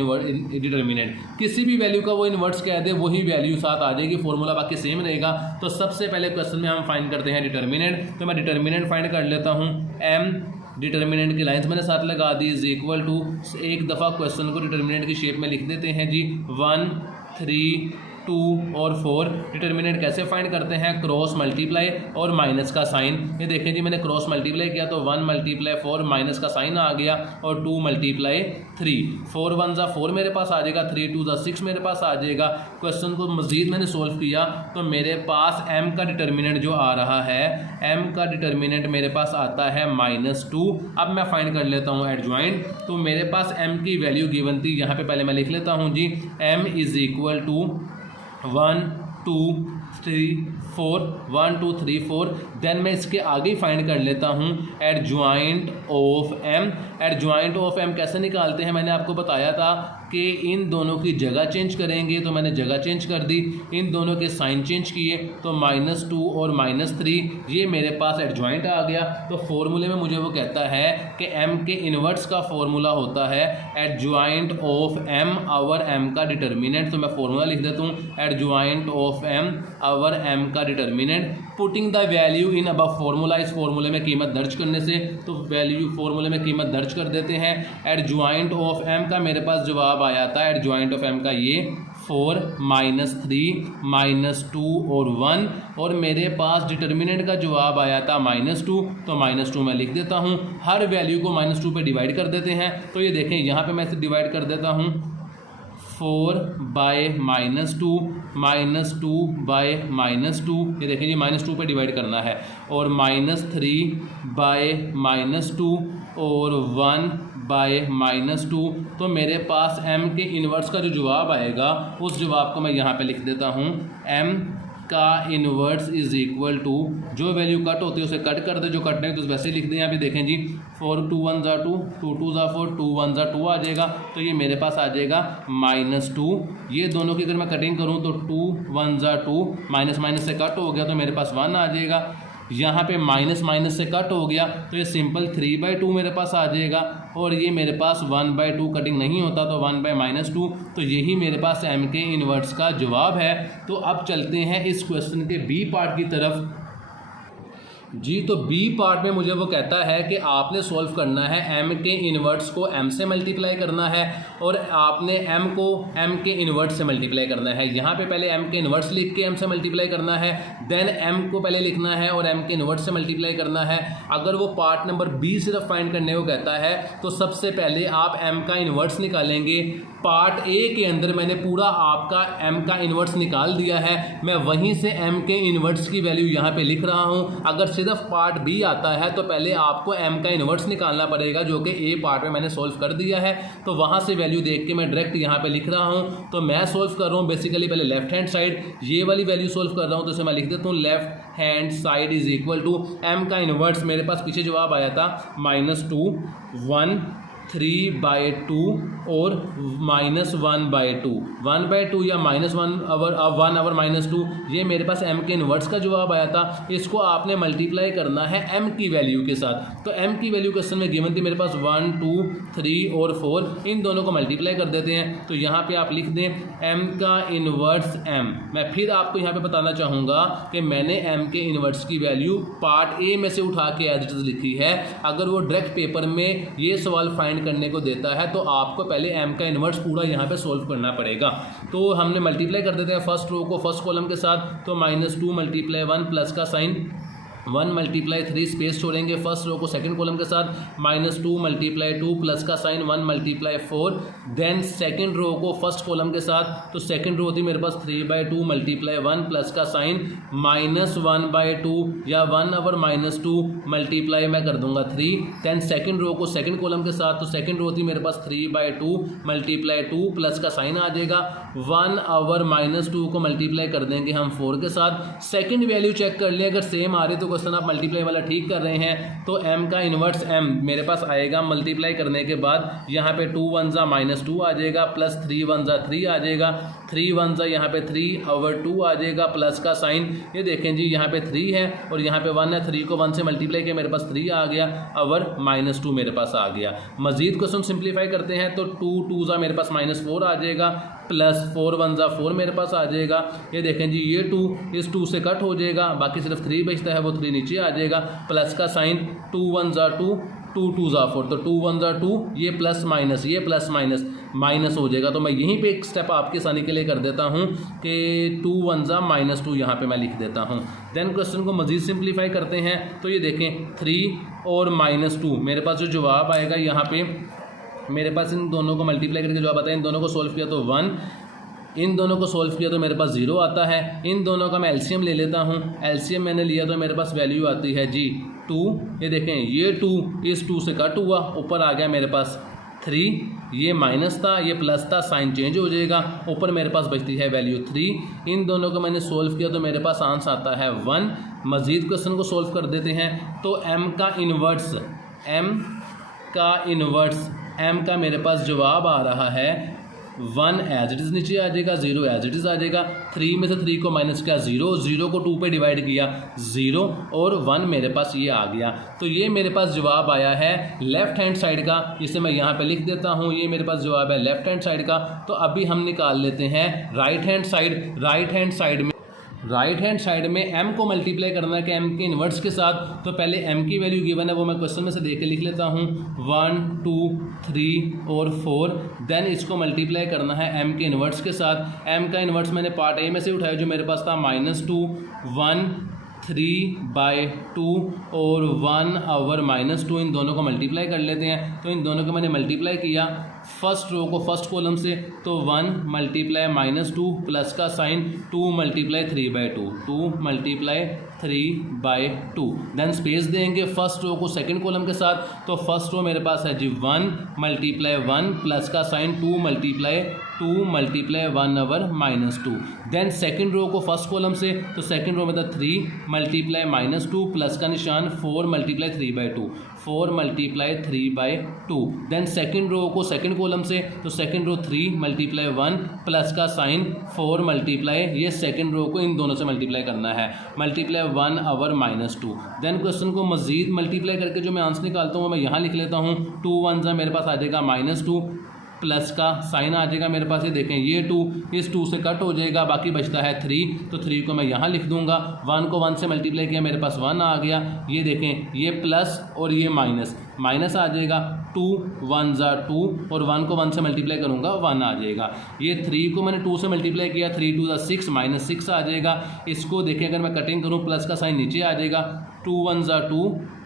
डिटर्मिनेंट। किसी भी वैल्यू का वो इन्वर्स कह दे, वही वैल्यू साथ आ जाएगी, फॉर्मूला बाकी सेम रहेगा। तो सबसे पहले क्वेश्चन में हम फाइंड करते हैं डिटर्मिनेंट। तो मैं डिटर्मिनेंट फाइंड कर लेता हूँ। m डिटर्मिनेंट की लाइंस मैंने साथ लगा दी, इज इक्वल टू, एक दफ़ा क्वेश्चन को डिटर्मिनेंट की शेप में लिख देते हैं जी, 1 3 2 और 4। डिटर्मिनेंट कैसे फाइंड करते हैं, क्रॉस मल्टीप्लाई और माइनस का साइन। ये देखें जी मैंने क्रॉस मल्टीप्लाई किया तो 1 मल्टीप्लाई 4 माइनस का साइन आ गया और 2 मल्टीप्लाई 3, 4 1 ज़ा 4 मेरे पास आ जाएगा, 3 2 ज़ा 6 मेरे पास आ जाएगा। क्वेश्चन को मज़ीद मैंने सोल्व किया तो मेरे पास m का डिटर्मिनेंट जो आ रहा है, m का डिटर्मिनेंट मेरे पास आता है -2। अब मैं फाइंड कर लेता हूँ एडजॉइंट। तो मेरे पास m की वैल्यू गिवन थी, यहाँ पे पहले मैं लिख लेता हूँ जी, m is equal to 1 2 3 4, 1 2 3 4। Then मैं इसके आगे ही फाइंड कर लेता हूँ adjoint of m। Adjoint of m कैसे निकालते हैं, मैंने आपको बताया था कि इन दोनों की जगह चेंज करेंगे, तो मैंने जगह चेंज कर दी, इन दोनों के साइन चेंज किए तो -2 और -3 ये मेरे पास एडजॉइंट आ गया। तो फॉर्मूले में मुझे वो कहता है कि m के इन्वर्स का फॉर्मूला होता है adjoint of m over m का डिटर्मिनेंट। तो मैं फॉर्मूला लिख देता हूँ, adjoint of m over m का determinant, putting the value in above formula. इस फॉर्मूले में कीमत दर्ज करने से तो वैल्यू फॉर्मूले में कीमत दर्ज कर देते हैं। एडजॉइंट ऑफ m का मेरे पास जवाब आया था, एडजॉइंट ऑफ m का ये 4 -3 -2 और 1, और मेरे पास डिटर्मिनेंट का जवाब आया था -2। तो -2 मैं लिख देता हूँ, हर वैल्यू को -2 पे डिवाइड कर देते हैं। तो ये देखें यहाँ पे मैं इसे डिवाइड कर देता हूँ, 4 बाय -2 -2 बाय -2, ये देखें जी -2 पे डिवाइड करना है, और -3 बाय -2 और 1 बाय -2। तो मेरे पास m के इन्वर्स का जो जवाब आएगा उस जवाब को मैं यहाँ पे लिख देता हूँ, m का इन्वर्स इज़ इक्वल टू, जो वैल्यू कट होती है उसे कट कर दे, जो कट नहीं तो वैसे ही लिख दें। यहाँ पे देखें जी 4 2 1 ज़ा 2, 2 2 ज़ा 4, 2 1 ज़ा 2 आ जाएगा। तो ये मेरे पास आ जाएगा -2। ये दोनों की अगर मैं कटिंग करूँ तो 2 1 ज़ा 2, माइनस माइनस से कट हो गया तो मेरे पास 1 आ जाएगा। यहाँ पे माइनस माइनस से कट हो गया तो ये सिंपल 3/2 मेरे पास आ जाएगा, और ये मेरे पास 1/2 कटिंग नहीं होता तो 1/-2। तो यही मेरे पास m के इन्वर्स का जवाब है। तो अब चलते हैं इस क्वेश्चन के बी पार्ट की तरफ जी। तो बी पार्ट में मुझे वो कहता है कि आपने सॉल्व करना है m के इन्वर्स को m से मल्टीप्लाई करना है, और आपने m को m के इन्वर्स से मल्टीप्लाई करना है। यहाँ पे पहले m के इन्वर्स लिख के m से मल्टीप्लाई करना है, देन m को पहले लिखना है और m के इन्वर्स से मल्टीप्लाई करना है। अगर वो पार्ट नंबर बी सिर्फ फाइंड करने को कहता है तो सबसे पहले आप m का इन्वर्स निकालेंगे। पार्ट ए के अंदर मैंने पूरा आपका m का इन्वर्स निकाल दिया है, मैं वहीं से m के इन्वर्स की वैल्यू यहाँ पे लिख रहा हूँ। अगर सिर्फ पार्ट बी आता है तो पहले आपको m का इन्वर्स निकालना पड़ेगा, जो कि ए पार्ट में मैंने सोल्व कर दिया है। तो वहाँ से वैल्यू देख के मैं डायरेक्ट यहाँ पे लिख रहा हूँ। तो मैं सोल्व कर रहा हूँ बेसिकली पहले लेफ्ट हैंड साइड, ये वाली वैल्यू सोल्व कर रहा हूँ, तो इसे मैं लिख देता हूँ left hand side is equal to m का इन्वर्स। मेरे पास पीछे जवाब आया था -2 1 3/2 और -1/2, 1/2 या -1 आवर -2, ये मेरे पास m के इन्वर्स का जवाब आया था। इसको आपने मल्टीप्लाई करना है m की वैल्यू के साथ। तो m की वैल्यू क्वेश्चन में गिवन थी मेरे पास 1 2 3 और 4, इन दोनों को मल्टीप्लाई कर देते हैं। तो यहाँ पे आप लिख दें m का इन्वर्स m। मैं फिर आपको यहाँ पे बताना चाहूँगा कि मैंने m के इन्वर्स की वैल्यू पार्ट ए में से उठा के एज इट इज लिखी है। अगर वो डायरेक्ट पेपर में ये सवाल फाइंड करने को देता है तो आपको पहले m का इन्वर्स पूरा यहाँ पे सोल्व करना पड़ेगा। तो हमने मल्टीप्लाई कर देते हैं फर्स्ट रो को फर्स्ट कॉलम के साथ, तो -2 × 1 प्लस का साइन 1 × 3 स्पेस छोड़ेंगे फर्स्ट रो को सेकंड कॉलम के साथ, -2 × 2 प्लस का साइन 1 × 4, देन सेकंड रो को फर्स्ट कॉलम के साथ, तो सेकंड रो होती मेरे पास 3/2 × 1 प्लस का साइन -1/2 या 1/-2 मल्टीप्लाई मैं कर दूंगा 3। देन सेकंड रो को सेकंड कॉलम के साथ, तो सेकंड रो होती मेरे पास 3/2 × 2 प्लस का साइन आ जाएगा, 1/-2 को मल्टीप्लाई कर देंगे हम 4 के साथ। सेकंड वैल्यू चेक कर लें, अगर सेम आ रही तो क्वेश्चन आप मल्टीप्लाई वाला ठीक कर रहे हैं। तो m का इन्वर्स m मेरे पास आएगा मल्टीप्लाई करने के बाद, यहाँ पे 2 1 ज़ा -2 आ जाएगा, प्लस 3 1 ज़ा 3 आ जाएगा, 3 1 ज़ा यहाँ पे 3/2 आ जाएगा, प्लस का साइन ये देखें जी यहाँ पे 3 है और यहाँ पे 1 है, 3 को 1 से मल्टीप्लाई किया मेरे पास 3 आ गया, अवर -2 मेरे पास आ गया। मजीद क्वेश्चन सिंप्लीफाई करते हैं तो 2 2 ज़ा मेरे पास -4 आ जाएगा, प्लस 4 1 ज़ा 4 मेरे पास आ जाएगा। ये देखें जी ये 2 इस 2 से कट हो जाएगा, बाकी सिर्फ 3 बचता है, वो 3 नीचे आ जाएगा, प्लस का साइन 2 1 ज़ा 2 2 2 ज़ा 4, तो 2 1 ज़ा 2, ये प्लस माइनस, ये प्लस माइनस माइनस हो जाएगा। तो मैं यहीं पे एक स्टेप आपके आसानी के लिए कर देता हूँ कि 2 1 ज़ा -2 यहाँ पे मैं लिख देता हूँ। देन क्वेश्चन को मज़ीद सिंप्लीफाई करते हैं, तो ये देखें 3 और -2, मेरे पास जो जवाब आएगा यहाँ पे, मेरे पास इन दोनों को मल्टीप्लाई करके जवाब आता है। इन दोनों को सोल्व किया तो 1, इन दोनों को सोल्व किया तो मेरे पास 0 आता है। इन दोनों का मैं एलसीएम ले लेता हूँ, एलसीएम मैंने लिया तो मेरे पास वैल्यू आती है जी 2। ये देखें, ये 2 इस 2 से कट हुआ, ऊपर आ गया मेरे पास 3, ये माइनस था, ये प्लस था, साइन चेंज हो जाएगा, ऊपर मेरे पास बचती है वैल्यू 3। इन दोनों को मैंने सोल्व किया तो मेरे पास आंसर आता है 1। मज़ीद क्वेश्चन को सोल्व कर देते हैं, तो m का इन्वर्स, m का मेरे पास जवाब आ रहा है 1 एज इट इज़ नीचे आ जाएगा, 0 एज इट इज़ आ जाएगा। 3 में से 3 को माइनस किया 0, 0 को 2 पे डिवाइड किया 0, और 1 मेरे पास ये आ गया। तो ये मेरे पास जवाब आया है लेफ़्ट हैंड साइड का, इसे मैं यहाँ पे लिख देता हूँ, ये मेरे पास जवाब है लेफ़्ट हैंड साइड का। तो अभी हम निकाल लेते हैं राइट हैंड साइड में m को मल्टीप्लाई करना है कि m के इन्वर्स के साथ। तो पहले m की वैल्यू गिवन है, वो मैं क्वेश्चन में से देख के लिख लेता हूँ, 1 2 3 और 4। देन इसको मल्टीप्लाई करना है m के इन्वर्स के साथ। m का इन्वर्स मैंने पार्ट a में से उठाया, जो मेरे पास था -2, 1 3/2 और 1/-2, इन दोनों को मल्टीप्लाई कर लेते हैं। तो इन दोनों को मैंने मल्टीप्लाई किया, फर्स्ट रो को फर्स्ट कॉलम से, तो 1 × -2 प्लस का साइन 2 × 3/2, 2 × 3/2। देन स्पेस देंगे फर्स्ट रो को सेकंड कॉलम के साथ, तो फर्स्ट रो मेरे पास है जी 1 × 1 प्लस का साइन 2 × 1/-2। देन सेकंड रो को फर्स्ट कॉलम से, तो सेकंड रो में था 3 × -2 प्लस का निशान 4 × 3/2, 4 × 3/2। देन सेकंड रो को सेकंड कॉलम से, तो सेकंड रो 3 × 1 प्लस का साइन 4 × ये सेकंड रो को इन दोनों से मल्टीप्लाई करना है, मल्टीप्लाई 1/-2। देन क्वेश्चन को मजीद मल्टीप्लाई करके जो मैं आंसर निकालता हूँ मैं यहाँ लिख लेता हूँ, 2 1 ज़ा मेरे पास आ जाएगा -2 प्लस का साइन आ जाएगा मेरे पास, ये देखें ये 2 इस 2 से कट हो जाएगा, बाकी बचता है 3, तो 3 को मैं यहाँ लिख दूंगा। 1 को 1 से मल्टीप्लाई किया, मेरे पास 1 आ गया। ये देखें, ये प्लस और ये माइनस आ जाएगा, 2 1 ज़ा 2 और 1 को 1 से मल्टीप्लाई करूँगा 1 आ जाएगा। ये 3 को मैंने 2 से मल्टीप्लाई किया, 3 2 ज़ा 6 -6 आ जाएगा। इसको देखें अगर मैं कटिंग करूँ, प्लस का साइन नीचे आ जाएगा, 2 1 ज़ा 2,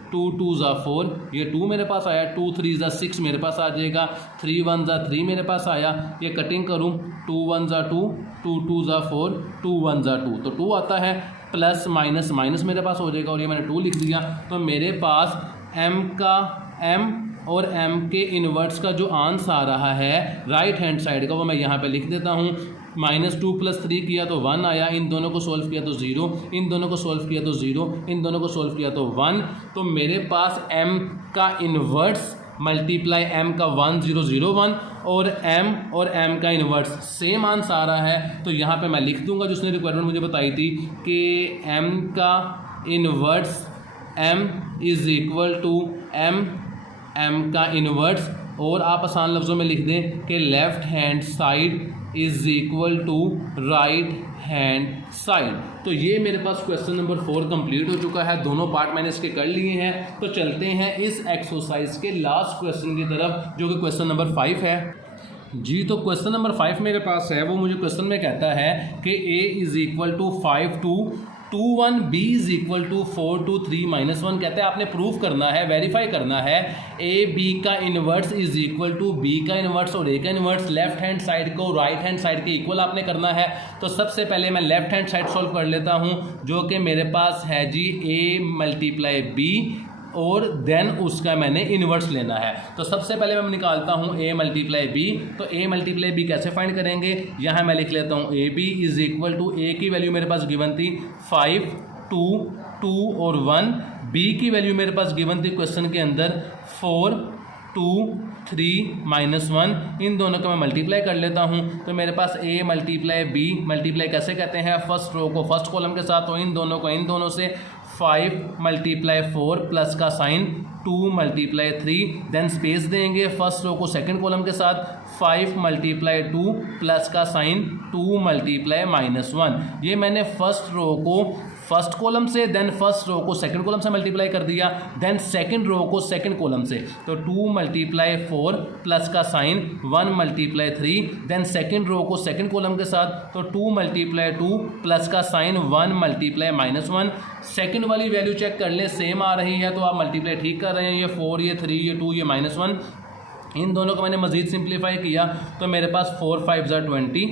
2 2 ज़ा 4, ये 2 मेरे पास आया, 2 3 ज़ा 6 मेरे पास आ जाएगा, 3 1 ज़ा 3 मेरे पास आया। ये कटिंग करूँ, 2 1 ज़ा 2, 2 2 ज़ा 4, 2 1 ज़ा 2, तो 2 आता है, प्लस माइनस मेरे पास हो जाएगा, और ये मैंने 2 लिख दिया। तो मेरे पास m और m के इन्वर्स का जो आंसर आ रहा है राइट हैंड साइड का, वो मैं यहाँ पे लिख देता हूँ। -2 + 3 किया तो 1 आया, इन दोनों को सोल्व किया तो 0, इन दोनों को सोल्व किया तो 0, इन दोनों को सोल्व किया तो 1। तो मेरे पास m का इन्वर्स मल्टीप्लाई m का 1 0 0 1 और m का इन्वर्स सेम आंसर आ रहा है। तो यहाँ पे मैं लिख दूंगा, जिसने रिक्वायरमेंट मुझे बताई थी कि m का इन्वर्स m = m का इन्वर्स, और आप आसान लफ्ज़ों में लिख दें कि left hand side = right hand side. तो ये मेरे पास क्वेश्चन नंबर 4 कंप्लीट हो चुका है, दोनों पार्ट मैंने इसके कर लिए हैं। तो चलते हैं इस एक्सरसाइज के लास्ट क्वेश्चन की तरफ, जो कि क्वेश्चन नंबर 5 है जी। तो क्वेश्चन नंबर 5 मेरे पास है, वो मुझे क्वेश्चन में कहता है कि a = 5 2 2 1, b = 4 2 3 -1। कहते हैं आपने प्रूफ करना है, वेरीफाई करना है a b का इन्वर्स = b का इन्वर्स और a का इन्वर्स, लेफ्ट हैंड साइड को राइट हैंड साइड के इक्वल आपने करना है। तो सबसे पहले मैं लेफ्ट हैंड साइड सॉल्व कर लेता हूँ, जो कि मेरे पास है जी a × b, और देन उसका मैंने इन्वर्स लेना है। तो सबसे पहले मैं निकालता हूँ a × b। तो a × b कैसे फाइंड करेंगे, यहाँ मैं लिख लेता हूँ ab = a की वैल्यू मेरे पास गिवन थी 5 2 2 और 1, b की वैल्यू मेरे पास गिवन थी क्वेश्चन के अंदर 4 2 3 -1। इन दोनों को मैं मल्टीप्लाई कर लेता हूँ, तो मेरे पास a × b मल्टीप्लाई कैसे कहते हैं, फर्स्ट रो को फर्स्ट कॉलम के साथ, तो इन दोनों को इन दोनों से, 5 × 4 प्लस का साइन 2 × 3। देन स्पेस देंगे फर्स्ट रो को सेकंड कॉलम के साथ, 5 × 2 प्लस का साइन 2 × -1। ये मैंने फर्स्ट रो को फर्स्ट कॉलम से, देन फर्स्ट रो को सेकंड कॉलम से मल्टीप्लाई कर दिया, देन सेकंड रो को सेकंड कॉलम से, तो 2 मल्टीप्लाई 4 प्लस का sign 1 multiply 3, then second row को सेकंड कॉलम के साथ, तो 2 मल्टीप्लाई 2 प्लस का साइन 1 मल्टीप्लाई -1। सेकंड वाली वैल्यू चेक कर ले, सेम आ रही है तो आप मल्टीप्लाई ठीक कर रहे हैं, ये 4 ये 3 ये 2 ये -1। इन दोनों को मैंने मजीद सिंप्लीफाई किया तो मेरे पास 4 5 ज़ा 20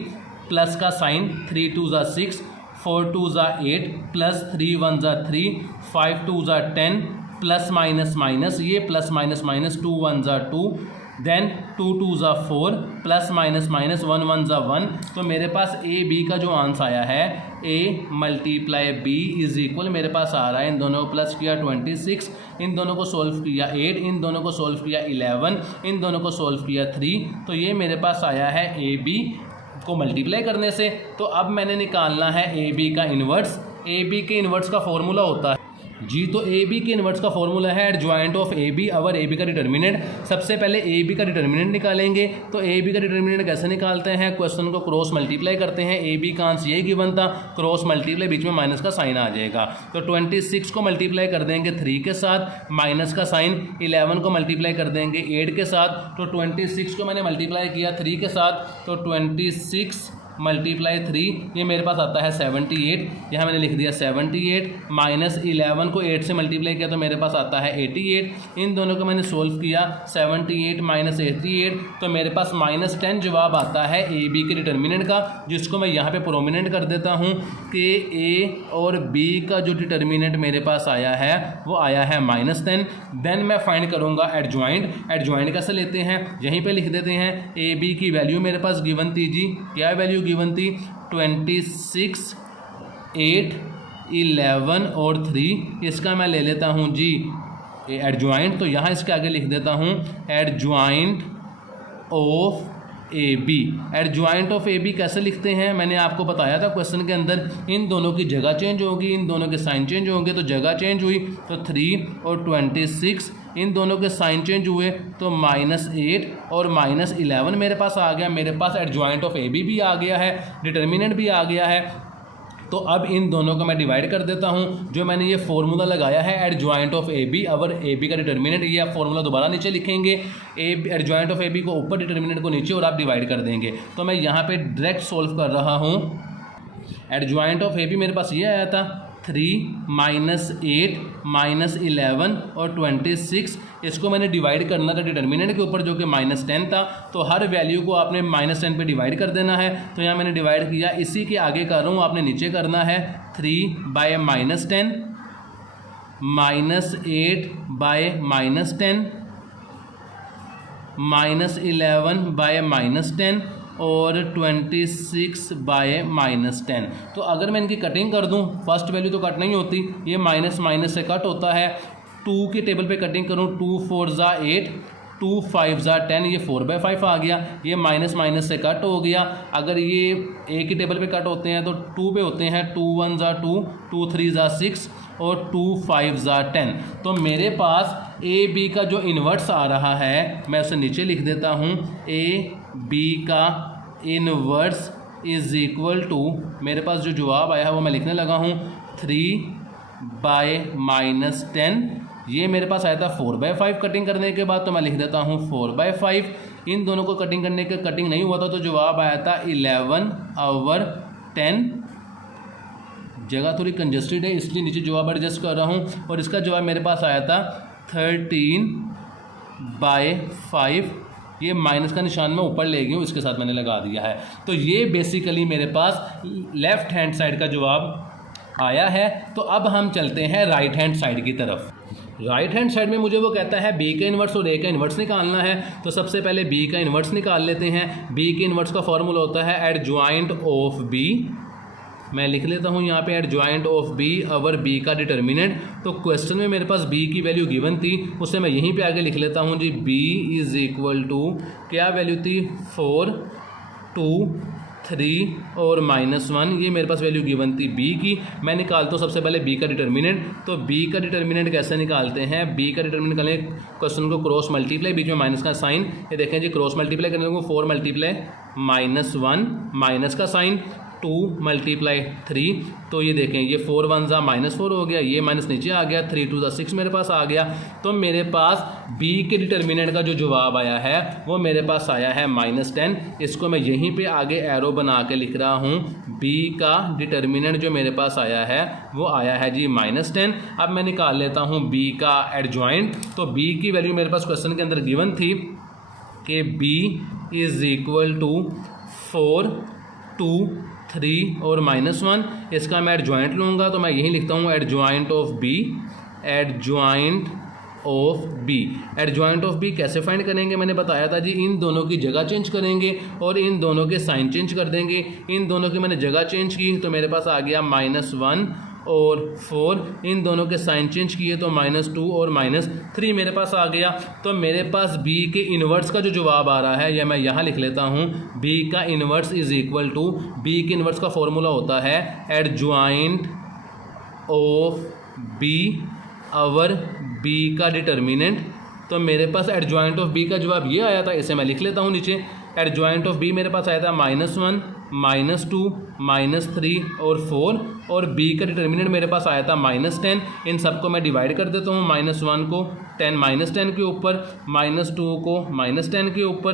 प्लस का साइन 3 2 ज़ा 6, 4 2 ज़ा 8 प्लस 3 1 ज़ा 3, 5 2 ज़ा 10 प्लस माइनस माइनस, ये प्लस माइनस माइनस 2 1 ज़ा 2, देन 2 2 ज़ा 4 प्लस माइनस माइनस 1 1 ज़ा 1। तो मेरे पास ए बी का जो आंसर आया है a multiply B is equal, मेरे पास आ रहा है, इन दोनों को प्लस किया 26, इन दोनों को सोल्व किया 8, इन दोनों को सोल्व किया 11, इन दोनों को सोल्व किया 3, तो ये मेरे पास आया है ए बी को मल्टीप्लाई करने से। तो अब मैंने निकालना है ए बी का इन्वर्स। ए बी के इन्वर्स का फॉर्मूला होता है जी, तो ए बी के इन्वर्स का फॉर्मूला है adjoint of A B over A B का डिटर्मिनेंट। सबसे पहले ए बी का डिटर्मिनेंट निकालेंगे, तो ए बी का डिटर्मिनेंट कैसे निकालते हैं, क्वेश्चन को क्रॉस मल्टीप्लाई करते हैं। ए बी का आंसर ये गिवन था, क्रॉस मल्टीप्लाई बीच में माइनस का साइन आ जाएगा, तो 26 को मल्टीप्लाई कर देंगे 3 के साथ, माइनस का साइन 11 को मल्टीप्लाई कर देंगे 8 के साथ, तो 26 को मैंने मल्टीप्लाई किया 3 के साथ, तो 26 मल्टीप्लाई 3 ये मेरे पास आता है 78, यहाँ मैंने लिख दिया 78, माइनस 11 को 8 से मल्टीप्लाई किया तो मेरे पास आता है 88। इन दोनों को मैंने सोल्व किया, 78 माइनस 88, तो मेरे पास -10 जवाब आता है ए बी के डिटर्मिनेंट का, जिसको मैं यहाँ पे प्रोमिनेंट कर देता हूँ कि ए और बी का जो डिटर्मिनेंट मेरे पास आया है वो आया है -10। देन मैं फाइंड करूँगा एडजॉइंट। एडजॉइंट कैसे लेते हैं, यहीं पर लिख देते हैं, ए बी की वैल्यू मेरे पास गिवन थी जी, क्या वैल्यू गिवन थी, 26 8 11 और 3, इसका मैं ले लेता हूँ जी एडजॉइंट, तो यहाँ इसके आगे लिख देता हूँ adjoint of A B. Adjoint of A B कैसे लिखते हैं, मैंने आपको बताया था क्वेश्चन के अंदर, इन दोनों की जगह चेंज होगी, इन दोनों के साइन चेंज होंगे, तो जगह चेंज हुई तो 3 और 26, इन दोनों के साइन चेंज हुए तो -8 और -11 मेरे पास आ गया। मेरे पास एडजॉइंट ऑफ ए बी भी आ गया है, डिटर्मिनेंट भी आ गया है। तो अब इन दोनों को मैं डिवाइड कर देता हूं, जो मैंने ये फॉर्मूला लगाया है adjoint of A B over A B का डिटर्मिनेंट, ये आप फॉर्मूला दोबारा नीचे लिखेंगे, एडजॉइंट ऑफ ए बी को ऊपर, डिटर्मिनेंट को नीचे, और आप डिवाइड कर देंगे। तो मैं यहाँ पे डायरेक्ट सोल्व कर रहा हूँ। एडजॉइंट ऑफ ए बी मेरे पास ये आया था 3 -8 -11 और 26, इसको मैंने डिवाइड करना था डिटर्मिनेंट के ऊपर जो कि -10 था, तो हर वैल्यू को आपने -10 पे डिवाइड कर देना है। तो यहाँ मैंने डिवाइड किया, इसी के आगे कर रहा हूँ, आपने नीचे करना है 3 बाय -10, -8 बाय -10, -11 बाय -10 और 26 बाय -10। तो अगर मैं इनकी कटिंग कर दूं, फर्स्ट वैल्यू तो कट नहीं होती, ये माइनस माइनस से कट होता है। 2 की टेबल पे कटिंग करूं, 2 4 ज़ा 8, 2 5 ज़ा 10, ये 4/5 आ गया, ये माइनस माइनस से कट हो गया। अगर ये ए की टेबल पे कट होते हैं तो 2 पे होते हैं, 2 1 ज़ा 2, 2 3 ज़ा 6 और 2 5 ज़ा 10। तो मेरे पास ए बी का जो इन्वर्स आ रहा है, मैं उसे नीचे लिख देता हूँ, ए बी का इन्वर्स इज इक्वल टू, मेरे पास जो जवाब आया है वो मैं लिखने लगा हूँ 3 बाय -10, ये मेरे पास आया था 4/5 कटिंग करने के बाद, तो मैं लिख देता हूँ 4/5। इन दोनों को कटिंग करने के कटिंग नहीं हुआ था तो जवाब आया था 11/10। जगह थोड़ी कंजस्टेड है इसलिए नीचे जवाब एडजस्ट कर रहा हूँ, और इसका जवाब मेरे पास आया था 13/5। ये माइनस का निशान मैं ऊपर ले गई हूँ, इसके साथ मैंने लगा दिया है। तो ये बेसिकली मेरे पास लेफ़्ट हैंड साइड का जवाब आया है। तो अब हम चलते हैं राइट हैंड साइड की तरफ। राइट हैंड साइड में मुझे वो कहता है बी का इन्वर्स और ए का इन्वर्स निकालना है। तो सबसे पहले बी का इन्वर्स निकाल लेते हैं। बी के इन्वर्स का फॉर्मूला होता है एडजॉइंट ऑफ बी। मैं लिख लेता हूँ यहाँ पे adjoint of B over B का डिटर्मिनेंट। तो क्वेश्चन में मेरे पास बी की वैल्यू गिवन थी, उसे मैं यहीं पे आगे लिख लेता हूँ जी। बी इज़ इक्वल टू क्या वैल्यू थी, 4 2 3 और -1, ये मेरे पास वैल्यू गिवन थी बी की। मैं निकालता हूँ सबसे पहले बी का डिटर्मिनेंट। तो बी का डिटर्मिनेंट कैसे निकालते हैं, बी का डिटर्मिनेंट निकालें, क्वेश्चन को क्रॉस मल्टीप्लाई, बीच में माइनस का साइन, ये देखें जी क्रॉस मल्टीप्लाई करने को 4 मल्टीप्लाई -1 माइनस का साइन, 2 मल्टीप्लाई 3, तो ये देखें ये 4 1 ज़ा -4 हो गया, ये माइनस नीचे आ गया, 3 2 ज़ा 6 मेरे पास आ गया। तो मेरे पास b के डिटर्मिनेंट का जो जवाब आया है वो मेरे पास आया है -10। इसको मैं यहीं पे आगे एरो बना के लिख रहा हूँ। b का डिटर्मिनेंट जो मेरे पास आया है वो आया है जी -10। अब मैं निकाल लेता हूँ b का एडजॉइंट। तो b की वैल्यू मेरे पास क्वेश्चन के अंदर गिवन थी कि b इज़ इक्वल टू 4 2 3 और -1। इसका मैं एडजॉइंट लूँगा तो मैं यही लिखता हूँ adjoint of b, adjoint of b। Adjoint of b कैसे फाइंड करेंगे, मैंने बताया था जी, इन दोनों की जगह चेंज करेंगे और इन दोनों के साइन चेंज कर देंगे। इन दोनों की मैंने जगह चेंज की तो मेरे पास आ गया -1 और 4, इन दोनों के साइन चेंज किए तो -2 और -3 मेरे पास आ गया। तो मेरे पास b के इन्वर्स का जो जवाब आ रहा है यह मैं यहाँ लिख लेता हूँ। b का inverse is equal to, b के इन्वर्स का फॉर्मूला होता है adjoint of b over b का डिटर्मिनेंट। तो मेरे पास एडजॉइंट ऑफ b का जवाब ये आया था, इसे मैं लिख लेता हूँ नीचे। एडजॉइंट ऑफ b मेरे पास आया था -1 -2 -3 और 4, और b का डिटर्मिनेंट मेरे पास आया था -10। इन सबको मैं डिवाइड कर देता हूँ, -1 को 10 -10 के ऊपर, -2 को -10 के ऊपर,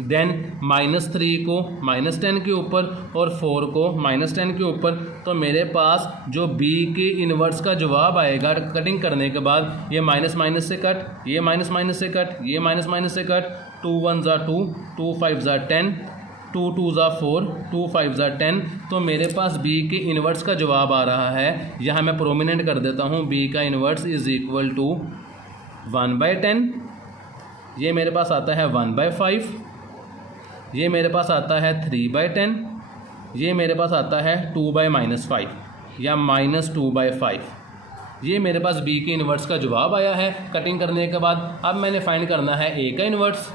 देन -3 को -10 के ऊपर और 4 को -10 के ऊपर। तो मेरे पास जो b के इन्वर्स का जवाब आएगा कटिंग करने के बाद, ये माइनस माइनस से कट, ये माइनस माइनस से कट, ये माइनस माइनस से कट, 2 1 ज़ा 2, 2 5 ज़ा 10, 2 2 ज़ा 4, 2 5 ज़ा 10। तो मेरे पास b के इन्वर्स का जवाब आ रहा है, यहाँ मैं प्रोमिनेंट कर देता हूँ, b का इन्वर्स इज़ इक्वल टू 1/10। ये मेरे पास आता है 1/5, ये मेरे पास आता है 3/10, ये मेरे पास आता है 2/-5 या -2/5। ये मेरे पास b के इन्वर्स का जवाब आया है कटिंग करने के बाद। अब मैंने फाइंड करना है a का इन्वर्स।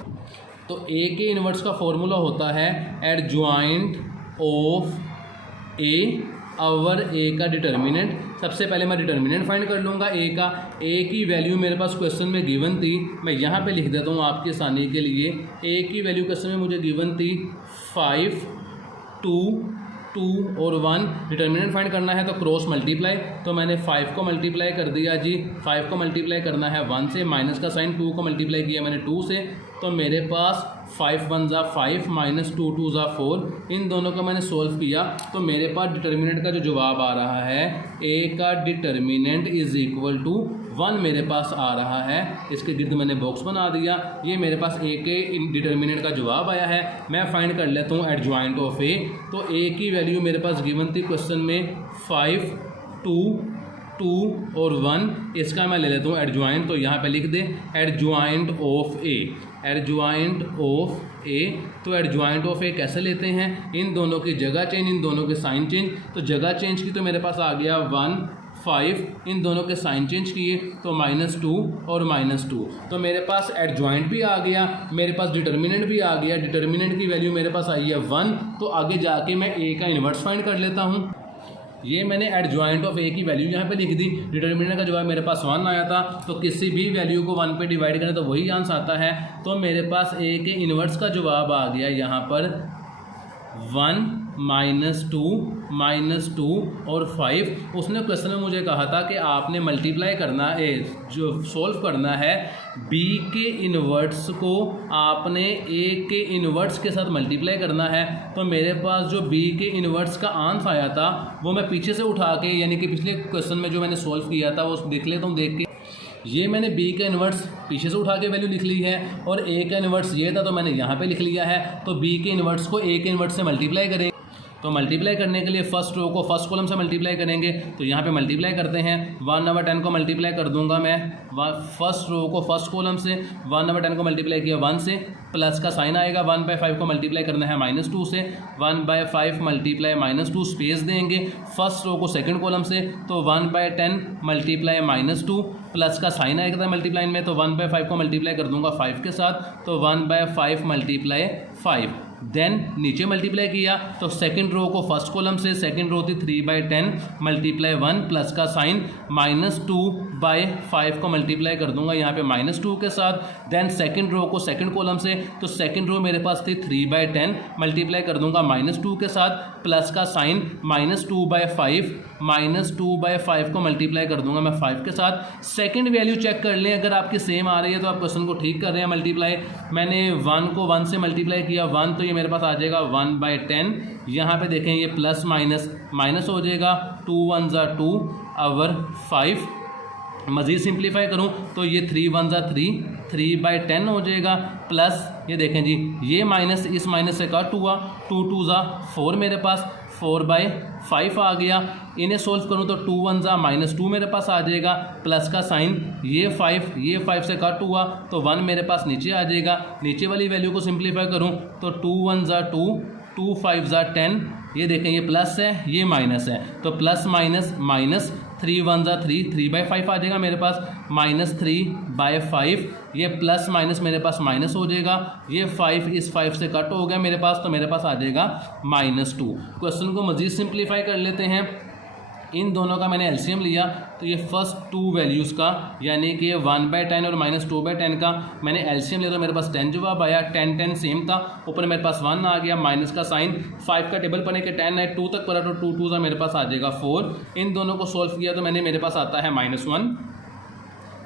तो a के इन्वर्स का फॉर्मूला होता है adjoint of a over a का डिटर्मिनेंट। सबसे पहले मैं डिटर्मिनेंट फाइंड कर लूँगा a का। a की वैल्यू मेरे पास क्वेश्चन में गिवन थी, मैं यहाँ पे लिख देता हूँ आपकी आसानी के लिए। a की वैल्यू क्वेश्चन में मुझे गिवन थी 5 2 2 और 1। डिटर्मिनेंट फाइंड करना है तो क्रॉस मल्टीप्लाई, तो मैंने 5 को मल्टीप्लाई कर दिया जी। 5 को मल्टीप्लाई करना है 1 से, माइनस का साइन, 2 को मल्टीप्लाई किया मैंने 2 से, तो मेरे पास 5 1 ज़ा 5 -2 2 ज़ा 4। इन दोनों का मैंने सोल्व किया तो मेरे पास डिटर्मिनेंट का जो जवाब आ रहा है a का डिटर्मिनेंट इज़ इक्वल टू 1 मेरे पास आ रहा है। इसके गिर्द मैंने बॉक्स बना दिया। ये मेरे पास a के डिटर्मिनेंट का जवाब आया है। मैं फाइंड कर लेता हूँ एडजॉइंट ऑफ a। तो a की वैल्यू मेरे पास गिवन थी क्वेश्चन में 5 2 2 और 1। इसका मैं ले लेता हूँ एडजॉइंट, तो यहाँ पे लिख दे adjoint of a, adjoint of a। तो एडजॉइंट ऑफ a कैसे लेते हैं, इन दोनों की जगह चेंज, इन दोनों के साइन चेंज। तो जगह चेंज की तो मेरे पास आ गया 1 5, इन दोनों के साइन चेंज किए तो -2 और -2। तो मेरे पास एडजॉइंट भी आ गया, मेरे पास डिटर्मिनेंट भी आ गया। डिटर्मिनेंट की वैल्यू मेरे पास आई है 1। तो आगे जाके मैं a का इन्वर्स फाइंड कर लेता हूँ। ये मैंने एडजॉइंट ऑफ a की वैल्यू यहाँ पे लिख दी। डिटर्मिनेंट का जवाब मेरे पास 1 आया था, तो किसी भी वैल्यू को 1 पे डिवाइड करें तो वही आंसर आता है। तो मेरे पास a के इन्वर्स का जवाब आ गया यहाँ पर 1 -2 और 5। उसने क्वेश्चन में मुझे कहा था कि आपने मल्टीप्लाई करना है, जो सोल्व करना है b के इन्वर्स को आपने a के इन्वर्स के साथ मल्टीप्लाई करना है। तो मेरे पास जो b के इन्वर्स का आंसर आया था वो मैं पीछे से उठा के, यानी कि पिछले क्वेश्चन में जो मैंने सोल्व किया था वो देख लेता हूँ। देख के ये मैंने b का इन्वर्स पीछे से उठा के वैल्यू लिख ली है और a का इन्वर्स ये था तो मैंने यहाँ पे लिख लिया है। तो b के इन्वर्स को a के इन्वर्स से मल्टीप्लाई करेंगे। तो मल्टीप्लाई करने के लिए फर्स्ट रो को फर्स्ट कॉलम से मल्टीप्लाई करेंगे। तो यहाँ पे मल्टीप्लाई करते हैं, 1/10 को मल्टीप्लाई कर दूंगा मैं फर्स्ट रो को फर्स्ट कॉलम से। 1/10 को मल्टीप्लाई किया 1 से, प्लस का साइन आएगा। 1/5 को मल्टीप्लाई करना है -2 से। 1/5 मल्टीप्लाई -2 स्पेस देंगे फर्स्ट रो को सेकंड कॉलम से। तो 1/10 मल्टीप्लाई -2 प्लस का साइन आएगा था मल्टीप्लाइन में, तो 1/5 को मल्टीप्लाई कर दूंगा 5 के साथ। तो 1/5 मल्टीप्लाई 5, देन नीचे मल्टीप्लाई किया तो सेकंड रो को फर्स्ट कॉलम से, सेकंड रो थी 3/10 मल्टीप्लाई 1 प्लस का साइन -2 बाय 5 को मल्टीप्लाई कर दूंगा यहाँ पे -2 के साथ। देन सेकंड रो को सेकंड कॉलम से, तो सेकंड रो मेरे पास थी 3/10 मल्टीप्लाई कर दूंगा -2 के साथ, प्लस का साइन -2/5 को मल्टीप्लाई कर दूंगा मैं 5 के साथ। सेकंड वैल्यू चेक कर लें, अगर आपकी सेम आ रही है तो आप क्वेश्चन को ठीक कर रहे हैं। मल्टीप्लाई मैंने 1 को 1 से मल्टीप्लाई किया 1, तो ये मेरे पास आ जाएगा 1/10। यहाँ पे देखें ये प्लस माइनस माइनस हो जाएगा, 2 1 = 2 और 5। मज़ीद सिंप्लीफाई करूँ तो ये 3 1 = 3/10 हो जाएगा, प्लस ये देखें जी ये माइनस इस माइनस से कट हुआ, 2 2 = 4 मेरे पास 4/5 आ गया। इन्हें सोल्व करूँ तो 2 1 = -2 मेरे पास आ जाएगा, प्लस का साइन ये 5 से कट हुआ तो 1 मेरे पास नीचे आ जाएगा। नीचे वाली वैल्यू को सिंप्लीफाई करूँ तो 2 1 = 2, 2 5 = 10। ये देखें ये प्लस है ये माइनस है, तो प्लस माइनस माइनस, 3 1 = 3, 3/5 आ जाएगा मेरे पास, -3/5। ये प्लस माइनस मेरे पास माइनस हो जाएगा, ये 5 इस 5 से कट हो गया मेरे पास, तो मेरे पास आ जाएगा -2। क्वेश्चन को मज़ीद सिंप्लीफाई कर लेते हैं। इन दोनों का मैंने एलसीएम लिया तो ये फर्स्ट 2 वैल्यूज़ का यानी कि ये 1/10 और -2/10 का मैंने एलसीएम लिया तो मेरे पास 10 जवाब आया। 10 10 सेम था, ऊपर मेरे पास 1 आ गया, माइनस का साइन, 5 का टेबल पढ़ने के 10 है, 2 तक पढ़ा तो 2 2 मेरे पास आ जाएगा 4। इन दोनों को सॉल्व किया तो मेरे पास आता है -1।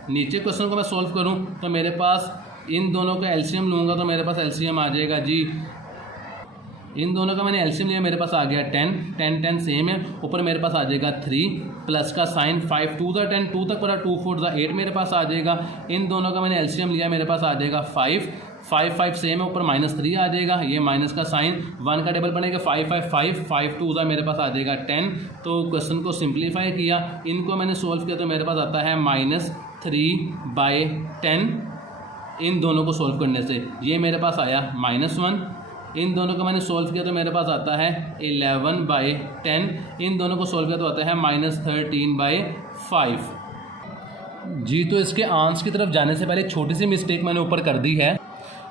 नीचे क्वेश्चन को मैं सॉल्व करूँ तो मेरे पास इन दोनों का एलसीएम लूँगा तो मेरे पास एलसीएम आ जाएगा जी, इन दोनों का मैंने एलसीएम लिया, मेरे पास आ गया 10 10 10 सेम है, ऊपर मेरे पास आ जाएगा 3, प्लस का साइन, 5 2 = 10, 2 तक पड़ा 2 4 = 8 मेरे पास आ जाएगा। इन दोनों का मैंने एलसीएम लिया, मेरे पास आ जाएगा 5 5 सेम है, ऊपर -3 आ जाएगा, ये माइनस का साइन, 1 का टेबल बनेगा 5 5 5 5 2 मेरे पास आ जाएगा 10। तो क्वेश्चन को सिंप्लीफाई किया, इनको मैंने सोल्व किया तो मेरे पास आता है -3/10। इन दोनों को सोल्व करने से ये मेरे पास आया -1। इन दोनों को मैंने सोल्व किया तो मेरे पास आता है 11/10। इन दोनों को सोल्व किया तो आता है -13/5। जी तो इसके आंसर की तरफ जाने से पहले छोटी सी मिस्टेक मैंने ऊपर कर दी है।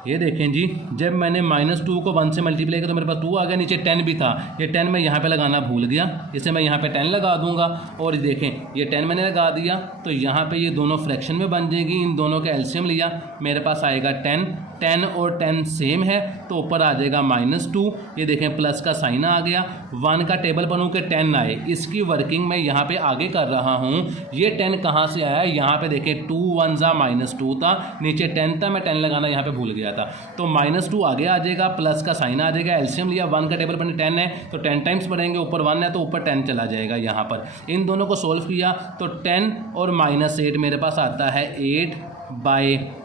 ये देखें जी, जब मैंने -2 को 1 से मल्टीप्लाई किया तो मेरे पास 2 आ गया, नीचे 10 भी था, ये 10 मैं यहाँ पे लगाना भूल गया, इसे मैं यहाँ पे 10 लगा दूंगा। और देखें ये 10 मैंने लगा दिया तो यहाँ पे ये दोनों फ्रैक्शन में बन जाएगी। इन दोनों का एलसीएम लिया, मेरे पास आएगा 10 10 और 10 सेम है तो ऊपर आ जाएगा -2। ये देखें प्लस का साइन आ गया, 1 का टेबल बनू के 10 आए, इसकी वर्किंग मैं यहाँ पे आगे कर रहा हूँ। ये 10 कहाँ से आया, यहाँ पे देखें 2 1 = -2 था, नीचे 10 था, मैं 10 लगाना यहाँ पे भूल गया था, तो -2 आगे आ जाएगा, प्लस का साइन आ जाएगा। एलसीएम लिया, 1 का टेबल बने 10 है तो 10 टाइम्स बढ़ेंगे, ऊपर 1 है तो ऊपर 10 चला जाएगा यहाँ पर। इन दोनों को सोल्व किया तो 10 और -8 मेरे पास आता है 8/10।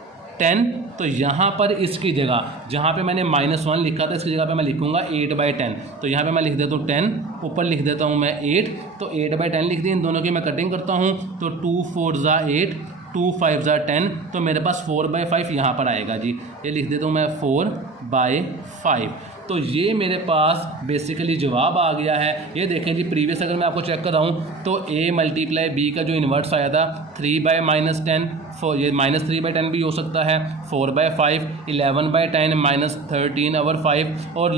तो यहाँ पर इसकी जगह जहाँ पे मैंने -1 लिखा था इसकी जगह पे मैं लिखूँगा 8/10। तो यहाँ पे मैं लिख देता हूँ 10, ऊपर लिख देता हूँ मैं 8, तो 8/10 लिख दी। इन दोनों की मैं कटिंग करता हूँ तो 2 4 = 8, 2 5 = 10, तो मेरे पास 4/5 यहाँ पर आएगा जी। ये लिख देता हूँ मैं 4/5। तो ये मेरे पास बेसिकली जवाब आ गया है। ये देखें जी, प्रीवियस अगर मैं आपको चेक कराऊँ तो a × b का जो इन्वर्स आया था 3/-10, ये -3/10 भी हो सकता है, 4/5, 11/10, -13/5। और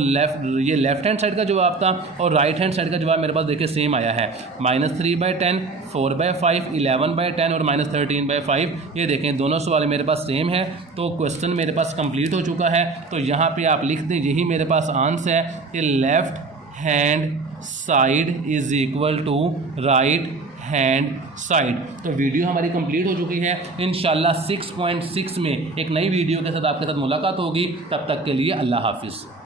ये लेफ्ट हैंड साइड का जवाब था और राइट हैंड साइड का जवाब मेरे पास देखिए सेम आया है, -3/10, 4/5, 11/10 और -13/5। ये देखें दोनों सवाल मेरे पास सेम है। तो क्वेश्चन मेरे पास कंप्लीट हो चुका है। तो यहाँ पे आप लिख दें, यही मेरे पास आंसर है कि left hand side is equal to right hand side. तो वीडियो हमारी कंप्लीट हो चुकी है। इंशाल्लाह 6.6 में एक नई वीडियो के साथ आपके साथ मुलाकात होगी। तब तक के लिए अल्लाह हाफिज़।